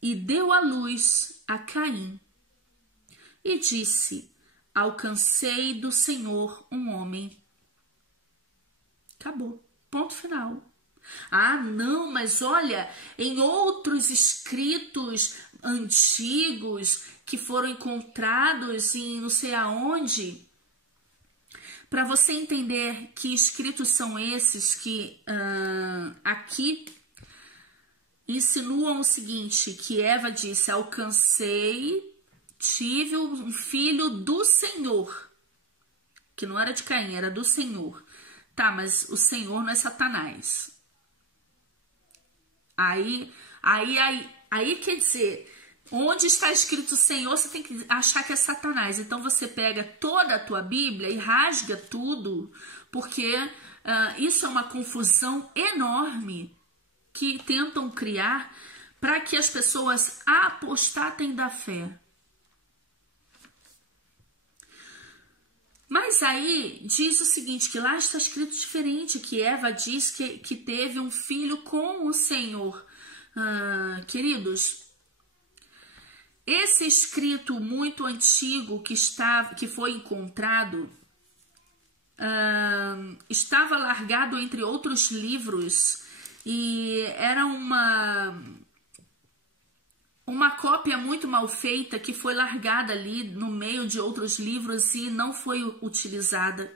e deu à luz a Caim. E disse: alcancei do Senhor um homem. Acabou. Ponto final. Não, mas olha, em outros escritos antigos que foram encontrados em não sei aonde, para você entender que escritos são esses que aqui insinuam o seguinte, que Eva disse: alcancei, tive um filho do Senhor, que não era de Caim, era do Senhor. Tá, mas o Senhor não é Satanás. Aí quer dizer, onde está escrito Senhor, você tem que achar que é Satanás. Então você pega toda a tua Bíblia e rasga tudo, porque isso é uma confusão enorme que tentam criar para que as pessoas apostatem da fé. Mas aí diz o seguinte, que lá está escrito diferente, que Eva diz que teve um filho com o Senhor. Queridos, esse escrito muito antigo que foi encontrado estava largado entre outros livros e era uma cópia muito mal feita que foi largada ali no meio de outros livros e não foi utilizada.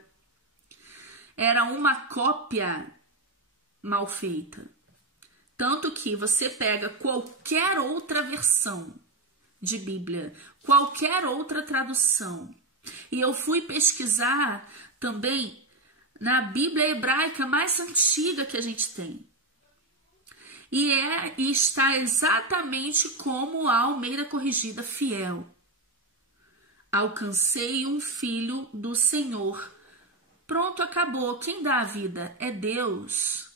Era uma cópia mal feita. Tanto que você pega qualquer outra versão de Bíblia, qualquer outra tradução. E eu fui pesquisar também na Bíblia hebraica mais antiga que a gente tem. E está exatamente como a Almeida Corrigida Fiel. Alcancei um filho do Senhor. Pronto, acabou. Quem dá a vida é Deus.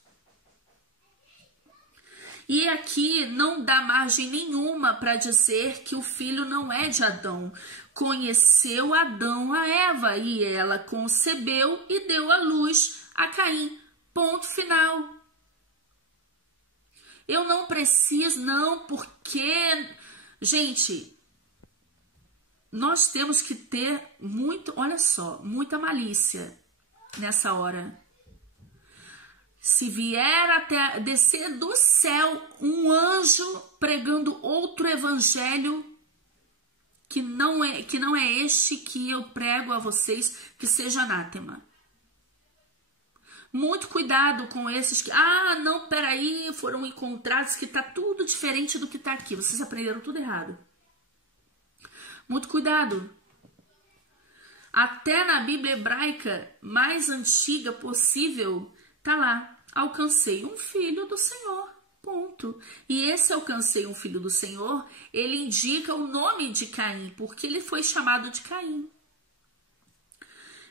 E aqui não dá margem nenhuma para dizer que o filho não é de Adão. Conheceu Adão a Eva e ela concebeu e deu à luz a Caim. Ponto final. Eu não preciso, não, porque... Gente, nós temos que ter muito, olha só, muita malícia nessa hora. Se vier até descer do céu um anjo pregando outro evangelho que não é este que eu prego a vocês, que seja anátema. Muito cuidado com esses que, não, peraí, foram encontrados que tá tudo diferente do que tá aqui. Vocês aprenderam tudo errado. Muito cuidado. Até na Bíblia hebraica mais antiga possível, tá lá, alcancei um filho do Senhor, ponto. E esse alcancei um filho do Senhor, ele indica o nome de Caim, porque ele foi chamado de Caim.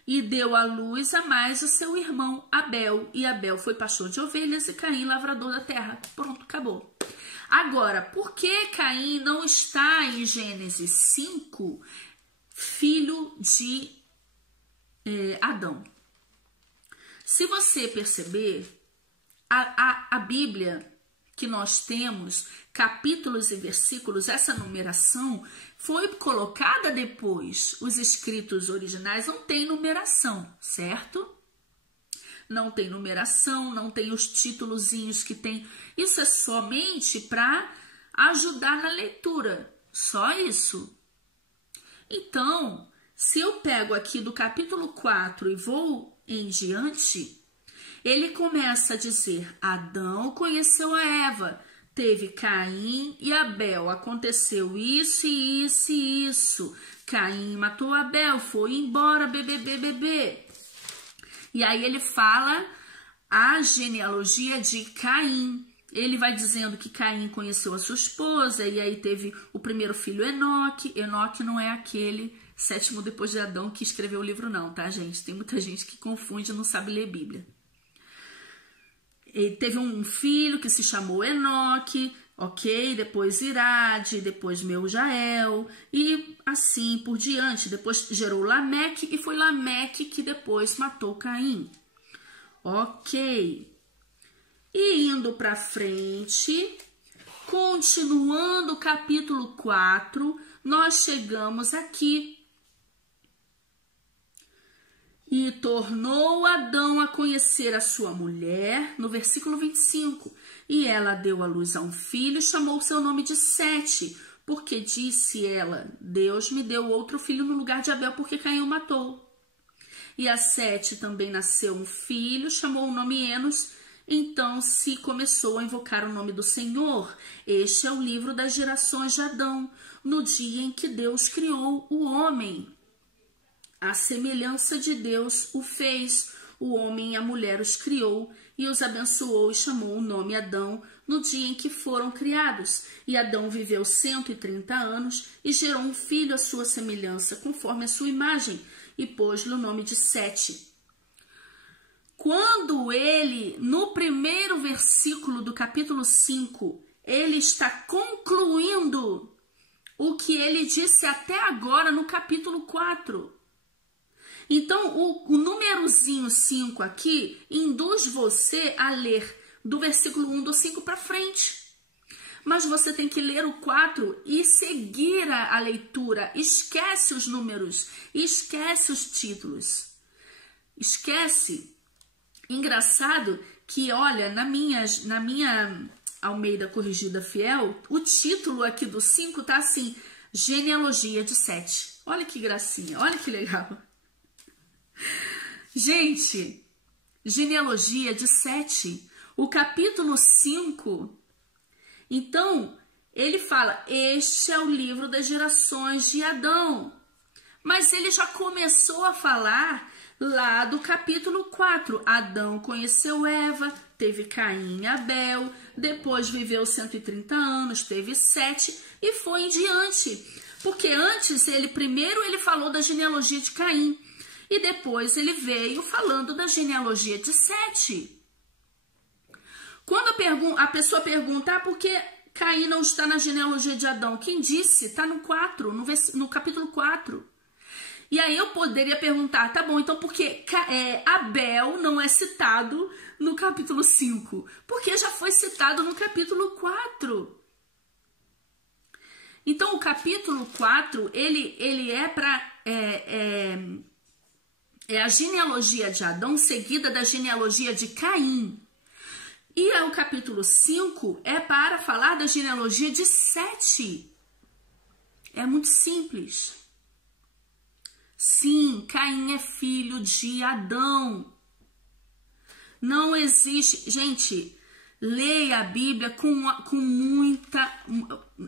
E deu à luz a mais o seu irmão Abel, e Abel foi pastor de ovelhas e Caim lavrador da terra. Pronto, acabou. Agora, por que Caim não está em Gênesis 5, filho de Adão? Se você perceber, a Bíblia que nós temos, capítulos e versículos, essa numeração foi colocada depois. Os escritos originais não têm numeração, certo? Não tem numeração, não tem os títulozinhos que tem. Isso é somente para ajudar na leitura, só isso. Então, se eu pego aqui do capítulo 4 e vou em diante, ele começa a dizer: Adão conheceu a Eva, teve Caim e Abel, aconteceu isso e isso e isso. Caim matou Abel, foi embora, bebê. E aí ele fala a genealogia de Caim. Ele vai dizendo que Caim conheceu a sua esposa, e aí teve o primeiro filho Enoque. Enoque não é aquele sétimo depois de Adão que escreveu o livro não, tá, gente? Tem muita gente que confunde e não sabe ler Bíblia. Ele teve um filho que se chamou Enoque, ok? Depois Irade, depois Meujael, e assim por diante. Depois gerou Lameque, e foi Lameque que depois matou Caim. Ok. E indo para frente, continuando o capítulo 4, nós chegamos aqui. E tornou Adão a conhecer a sua mulher, no versículo 25. E ela deu à luz a um filho e chamou o seu nome de Sete, porque disse ela: Deus me deu outro filho no lugar de Abel, porque Caim o matou. E a Sete também nasceu um filho, chamou o nome Enos. Então se começou a invocar o nome do Senhor. Este é o livro das gerações de Adão, no dia em que Deus criou o homem. A semelhança de Deus o fez, o homem e a mulher os criou, e os abençoou e chamou o nome Adão no dia em que foram criados. E Adão viveu 130 anos e gerou um filho à sua semelhança, conforme a sua imagem, e pôs-lhe o nome de Sete. Quando ele, no primeiro versículo do capítulo 5, ele está concluindo o que ele disse até agora no capítulo 4. Então, o númerozinho 5 aqui induz você a ler do versículo 1 do 5 para frente. Mas você tem que ler o 4 e seguir a leitura. Esquece os números, esquece os títulos. Esquece. Engraçado que, olha, na minha Almeida Corrigida Fiel, o título aqui do 5 tá assim: Genealogia de Sete. Olha que gracinha, olha que legal. Gente, genealogia de Sete, o capítulo 5, então, ele fala, este é o livro das gerações de Adão, mas ele já começou a falar lá do capítulo 4, Adão conheceu Eva, teve Caim e Abel, depois viveu 130 anos, teve Sete e foi em diante, porque antes, primeiro ele falou da genealogia de Caim, e depois ele veio falando da genealogia de Sete. Quando a pessoa pergunta, por que Caim não está na genealogia de Adão? Quem disse? Está no 4, no capítulo 4. E aí eu poderia perguntar, tá bom, então por que Abel não é citado no capítulo 5? Porque já foi citado no capítulo 4. Então o capítulo 4, ele é para... É a genealogia de Adão seguida da genealogia de Caim. E o capítulo 5 é para falar da genealogia de Sete. É muito simples. Sim, Caim é filho de Adão. Não existe... Gente, leia a Bíblia com muita...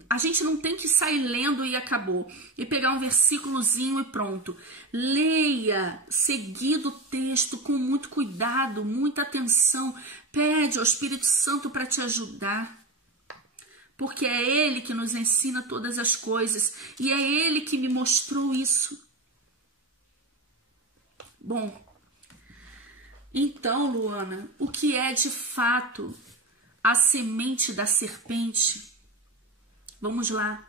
A gente não tem que sair lendo e acabou. E pegar um versículozinho e pronto. Leia seguido o texto com muito cuidado, muita atenção. Pede ao Espírito Santo para te ajudar. Porque é Ele que nos ensina todas as coisas. E é Ele que me mostrou isso. Bom, então, Luana, o que é de fato a semente da serpente? Vamos lá.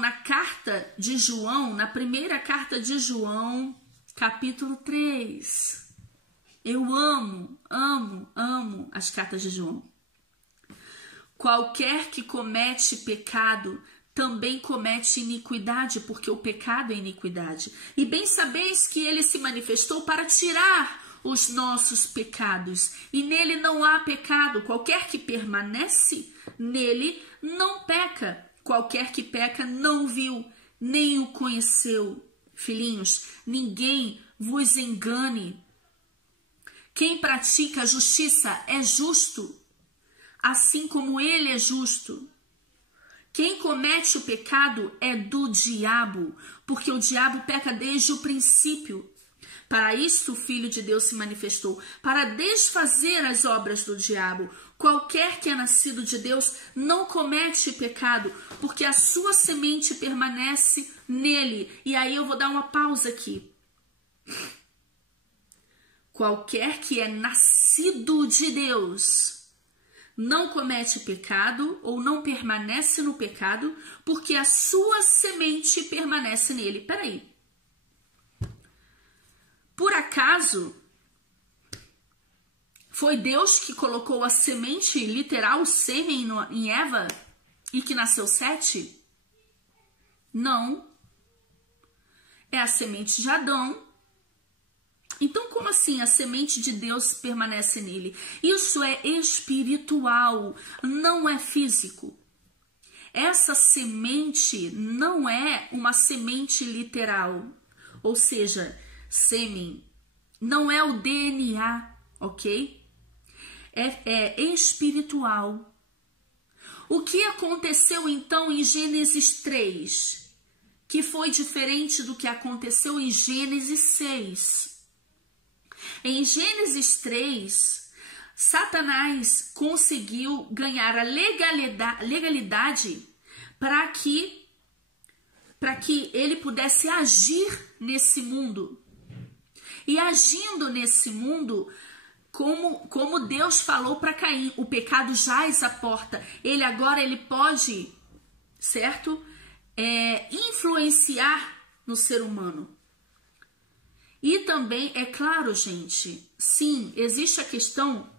Na carta de João, na primeira carta de João, capítulo 3. Eu amo as cartas de João. Qualquer que comete pecado também comete iniquidade, porque o pecado é iniquidade. E bem sabeis que ele se manifestou para tirar os nossos pecados, e nele não há pecado. Qualquer que permanece nele não peca. Qualquer que peca não viu, nem o conheceu. Filhinhos, ninguém vos engane. Quem pratica a justiça é justo, assim como ele é justo. Quem comete o pecado é do diabo, porque o diabo peca desde o princípio. Para isso o Filho de Deus se manifestou, para desfazer as obras do diabo. Qualquer que é nascido de Deus não comete pecado, porque a sua semente permanece nele. E aí eu vou dar uma pausa aqui. Qualquer que é nascido de Deus não comete pecado ou não permanece no pecado, porque a sua semente permanece nele. Peraí. Por acaso foi Deus que colocou a semente literal, o sêmen, em Eva e que nasceu Sete? Não. É a semente de Adão. Então, como assim a semente de Deus permanece nele? Isso é espiritual, não é físico. Essa semente não é uma semente literal, ou seja, sêmen, não é o DNA, ok? É espiritual. O que aconteceu então em Gênesis 3, que foi diferente do que aconteceu em Gênesis 6? Em Gênesis 3, Satanás conseguiu ganhar a legalidade para que ele pudesse agir nesse mundo. E agindo nesse mundo, como Deus falou para Caim, o pecado jaz à porta. Ele pode, certo? Influenciar no ser humano. E também, é claro, gente, sim, existe a questão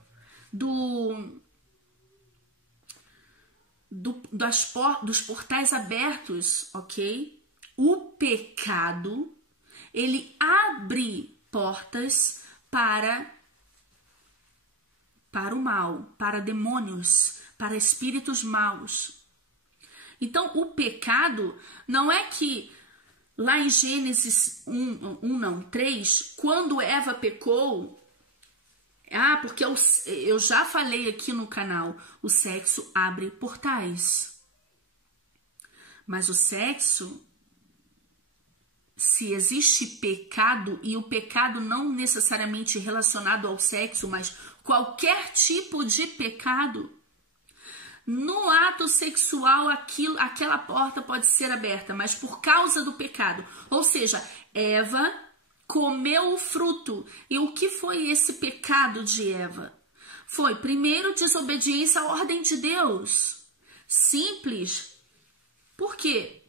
dos portais abertos, ok? O pecado, ele abre portas para o mal, para demônios, para espíritos maus. Então, o pecado não é que lá em Gênesis 3, quando Eva pecou, porque eu já falei aqui no canal, o sexo abre portais. Mas o sexo, se existe pecado, e o pecado não necessariamente relacionado ao sexo, mas qualquer tipo de pecado, no ato sexual aquela porta pode ser aberta, mas por causa do pecado. Ou seja, Eva comeu o fruto. E o que foi esse pecado de Eva? Foi, primeiro, desobediência à ordem de Deus. Simples. Por quê?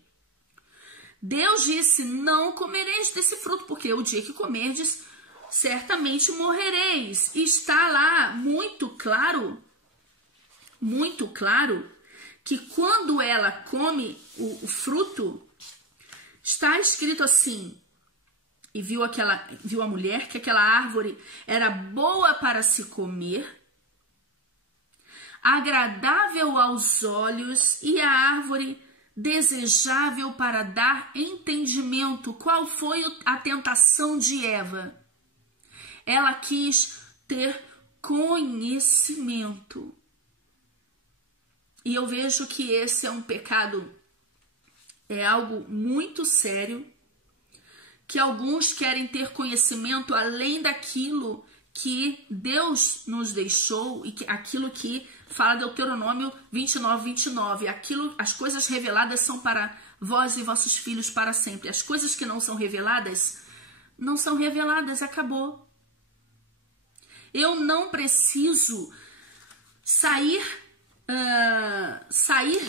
Deus disse, não comereis desse fruto, porque o dia que comerdes, certamente morrereis. E está lá muito claro, que quando ela come o fruto, está escrito assim, e viu a mulher que aquela árvore era boa para se comer, agradável aos olhos e a árvore desejável para dar entendimento. Qual foi a tentação de Eva? Ela quis ter conhecimento. E eu vejo que esse é um pecado, é algo muito sério, que alguns querem ter conhecimento além daquilo que Deus nos deixou e aquilo que fala Deuteronômio 29, as coisas reveladas são para vós e vossos filhos para sempre. As coisas que não são reveladas, acabou. Eu não preciso sair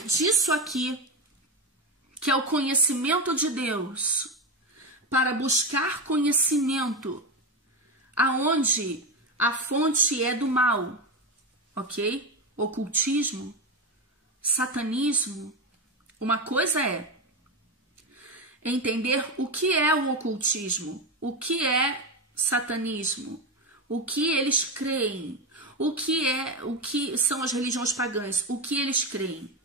disso aqui, que é o conhecimento de Deus, para buscar conhecimento aonde a fonte é do mal, ok? Ocultismo, satanismo. Uma coisa é entender o que é o ocultismo, o que é satanismo, o que eles creem, o que são as religiões pagãs, o que eles creem.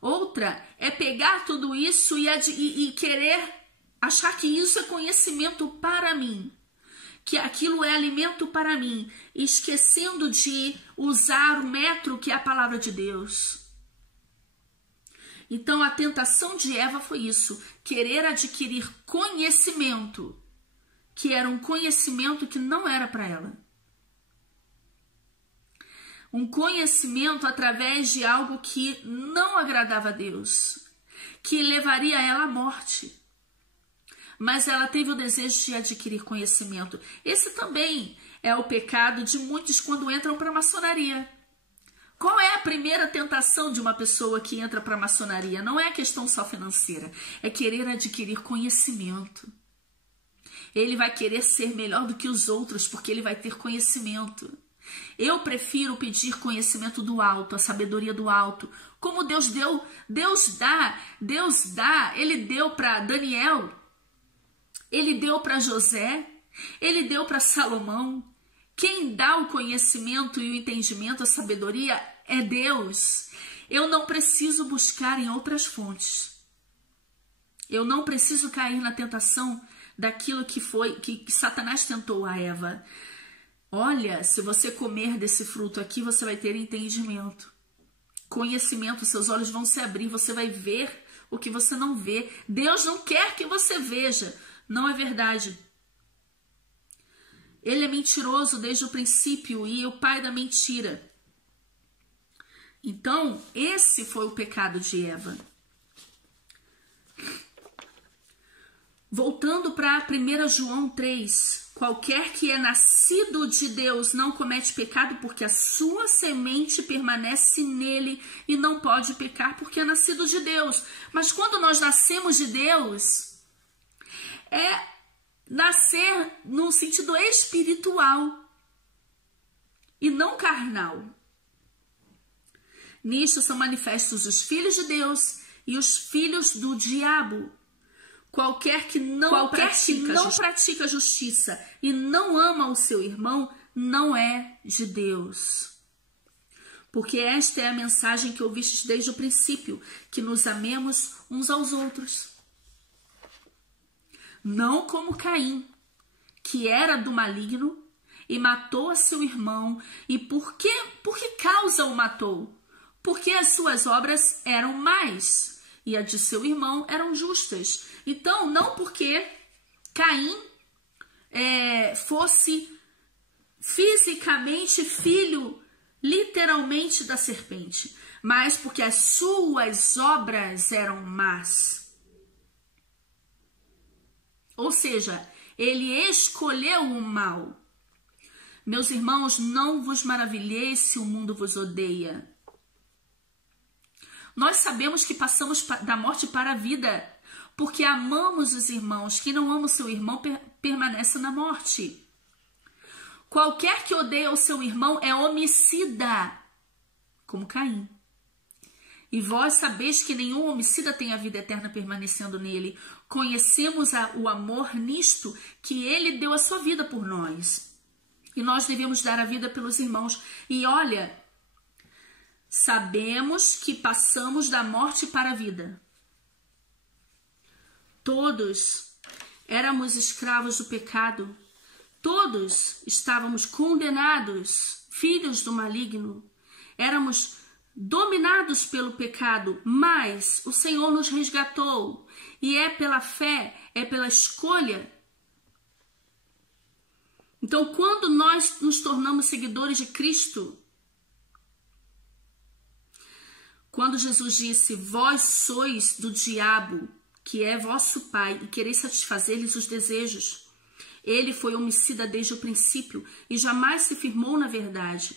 Outra é pegar tudo isso e querer achar que isso é conhecimento para mim, que aquilo é alimento para mim, esquecendo de usar o metro que é a palavra de Deus. Então a tentação de Eva foi isso, querer adquirir conhecimento, que era um conhecimento que não era para ela. Um conhecimento através de algo que não agradava a Deus, que levaria ela à morte. Mas ela teve o desejo de adquirir conhecimento. Esse também é o pecado de muitos quando entram para a maçonaria. Qual é a primeira tentação de uma pessoa que entra para a maçonaria? Não é questão só financeira, é querer adquirir conhecimento. Ele vai querer ser melhor do que os outros porque ele vai ter conhecimento. Eu prefiro pedir conhecimento do alto, a sabedoria do alto. Como Deus deu, Deus dá, ele deu para Daniel, ele deu para José, ele deu para Salomão. Quem dá o conhecimento e o entendimento, a sabedoria, é Deus. Eu não preciso buscar em outras fontes. Eu não preciso cair na tentação daquilo que Satanás tentou a Eva. Olha, se você comer desse fruto aqui, você vai ter entendimento, conhecimento, seus olhos vão se abrir, você vai ver o que você não vê. Deus não quer que você veja, não é verdade. Ele é mentiroso desde o princípio e o pai da mentira. Então, esse foi o pecado de Eva. Voltando para 1 João 3, qualquer que é nascido de Deus não comete pecado, porque a sua semente permanece nele e não pode pecar porque é nascido de Deus. Mas quando nós nascemos de Deus, é nascer no sentido espiritual e não carnal. Nisto são manifestos os filhos de Deus e os filhos do diabo. Qualquer que não pratica justiça e não ama o seu irmão, não é de Deus. Porque esta é a mensagem que ouvistes desde o princípio, que nos amemos uns aos outros. Não como Caim, que era do maligno e matou a seu irmão. E por que causa o matou? Porque as suas obras eram más e a de seu irmão eram justas. Então, não porque Caim fosse fisicamente filho, literalmente, da serpente, mas porque as suas obras eram más. Ou seja, ele escolheu o mal. Meus irmãos, não vos maravilheis se o mundo vos odeia. Nós sabemos que passamos da morte para a vida, porque amamos os irmãos. Quem não ama o seu irmão permanece na morte. Qualquer que odeia o seu irmão é homicida, como Caim. E vós sabeis que nenhum homicida tem a vida eterna permanecendo nele. Conhecemos o amor nisto, que ele deu a sua vida por nós. E nós devemos dar a vida pelos irmãos. E olha, sabemos que passamos da morte para a vida. Todos éramos escravos do pecado. Todos estávamos condenados, filhos do maligno. Éramos dominados pelo pecado, mas o Senhor nos resgatou. E é pela fé, é pela escolha. Então, quando nós nos tornamos seguidores de Cristo, quando Jesus disse, vós sois do diabo, que é vosso pai, e quereis satisfazer-lhes os desejos, ele foi homicida desde o princípio e jamais se firmou na verdade.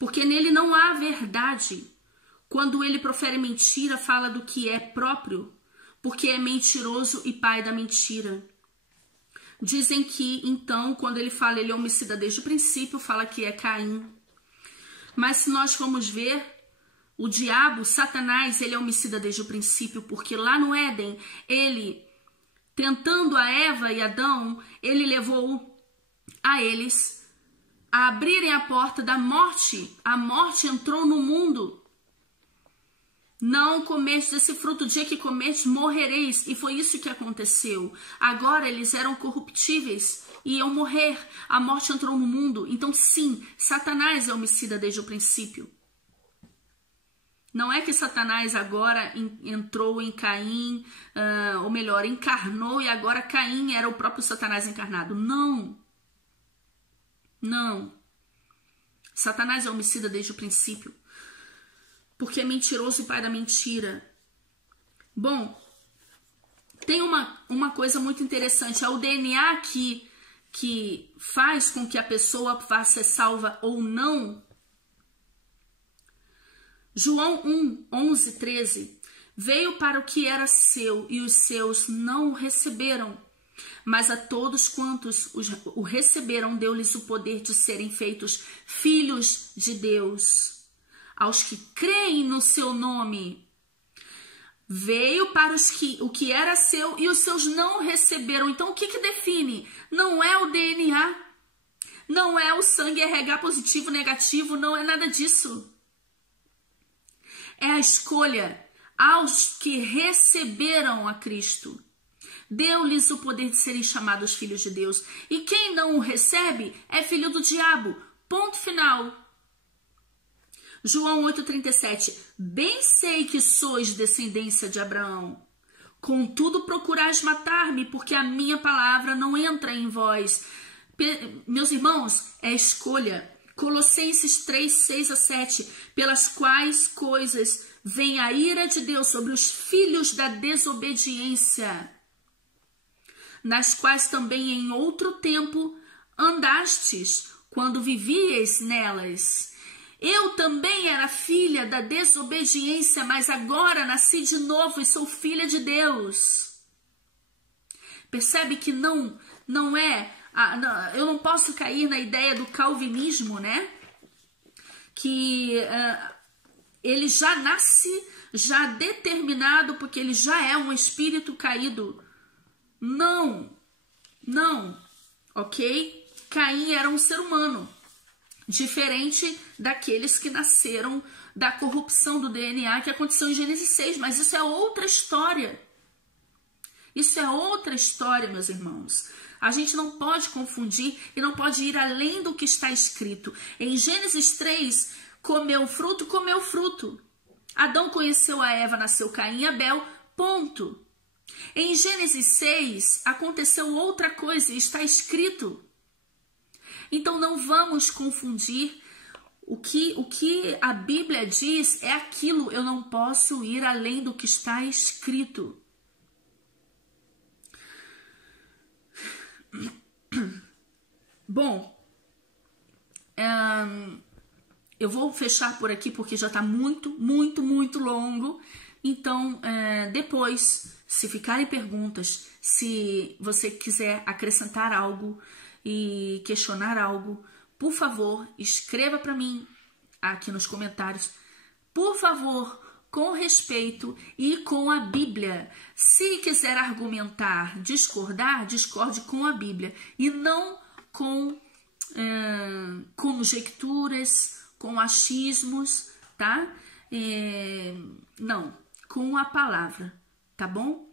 Porque nele não há verdade. Quando ele profere mentira, fala do que é próprio, porque é mentiroso e pai da mentira. Dizem que, então, quando ele fala ele é homicida desde o princípio, fala que é Caim. Mas se nós formos ver, o diabo, Satanás, ele é homicida desde o princípio, porque lá no Éden, ele, tentando a Eva e Adão, ele levou a eles a abrirem a porta da morte. A morte entrou no mundo. Não comeis desse fruto, o dia que comeis morrereis. E foi isso que aconteceu. Agora eles eram corruptíveis e iam morrer. A morte entrou no mundo. Então sim, Satanás é homicida desde o princípio. Não é que Satanás agora entrou em Caim, ou melhor, encarnou e agora Caim era o próprio Satanás encarnado. Não. Não. Satanás é homicida desde o princípio, porque é mentiroso e pai da mentira. Bom, tem uma coisa muito interessante. É o DNA que faz com que a pessoa vá ser salva ou não. João 1, 11, 13. Veio para o que era seu e os seus não o receberam. Mas a todos quantos o receberam, deu-lhes o poder de serem feitos filhos de Deus. Aos que creem no seu nome. Veio para o que era seu e os seus não receberam. Então o que define? Não é o DNA. Não é o sangue RH positivo, negativo. Não é nada disso. É a escolha aos que receberam a Cristo. Deu-lhes o poder de serem chamados filhos de Deus. E quem não o recebe é filho do diabo. Ponto final. João 8,37. Bem sei que sois descendência de Abraão. Contudo procurais matar-me, porque a minha palavra não entra em vós. Meus irmãos, é escolha. Colossenses 3, 6 a 7, pelas quais coisas vem a ira de Deus sobre os filhos da desobediência, nas quais também em outro tempo andastes, quando vivieis nelas. Eu também era filha da desobediência, mas agora nasci de novo e sou filha de Deus. Percebe que não é... eu não posso cair na ideia do calvinismo, né? Que ele já nasce, já determinado, porque ele já é um espírito caído. Não, ok? Caim era um ser humano, diferente daqueles que nasceram da corrupção do DNA que aconteceu em Gênesis 6, mas isso é outra história. Isso é outra história, meus irmãos. A gente não pode confundir e não pode ir além do que está escrito. Em Gênesis 3, comeu fruto. Adão conheceu a Eva, nasceu Caim e Abel, ponto. Em Gênesis 6, aconteceu outra coisa e está escrito. Então não vamos confundir. O que a Bíblia diz é aquilo. Eu não posso ir além do que está escrito. Bom, eu vou fechar por aqui porque já está muito, muito, muito longo. Então, depois, se ficarem perguntas, se você quiser acrescentar algo e questionar algo, por favor, escreva para mim aqui nos comentários. Por favor, com respeito e com a Bíblia. Se quiser argumentar, discordar, discorde com a Bíblia e não com conjecturas, com achismos, tá? Não, com a palavra, tá bom?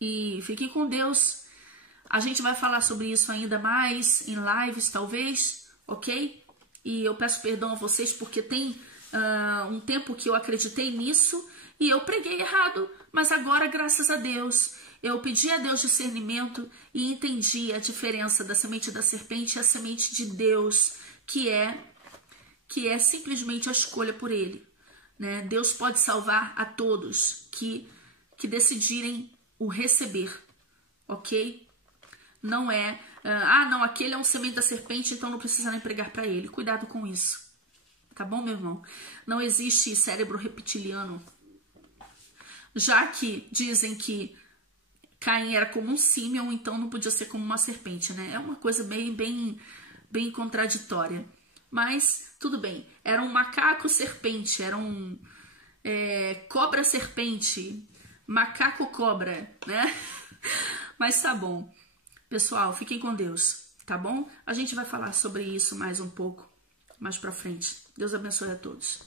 E fiquem com Deus. A gente vai falar sobre isso ainda mais em lives, talvez, ok? E eu peço perdão a vocês porque tem um tempo que eu acreditei nisso e eu preguei errado. Mas agora, graças a Deus, eu pedi a Deus discernimento e entendi a diferença da semente da serpente e a semente de Deus, que é simplesmente a escolha por Ele. Né? Deus pode salvar a todos que decidirem o receber, ok? Não é, não, aquele é um semente da serpente, então não precisa nem pregar para ele. Cuidado com isso, tá bom, meu irmão? Não existe cérebro reptiliano. Já que dizem que Caim era como um símio, então não podia ser como uma serpente, né? É uma coisa bem contraditória. Mas, tudo bem. Era um macaco-serpente, era um cobra-serpente, macaco-cobra, né? Mas tá bom. Pessoal, fiquem com Deus, tá bom? A gente vai falar sobre isso mais um pouco, mais pra frente. Deus abençoe a todos.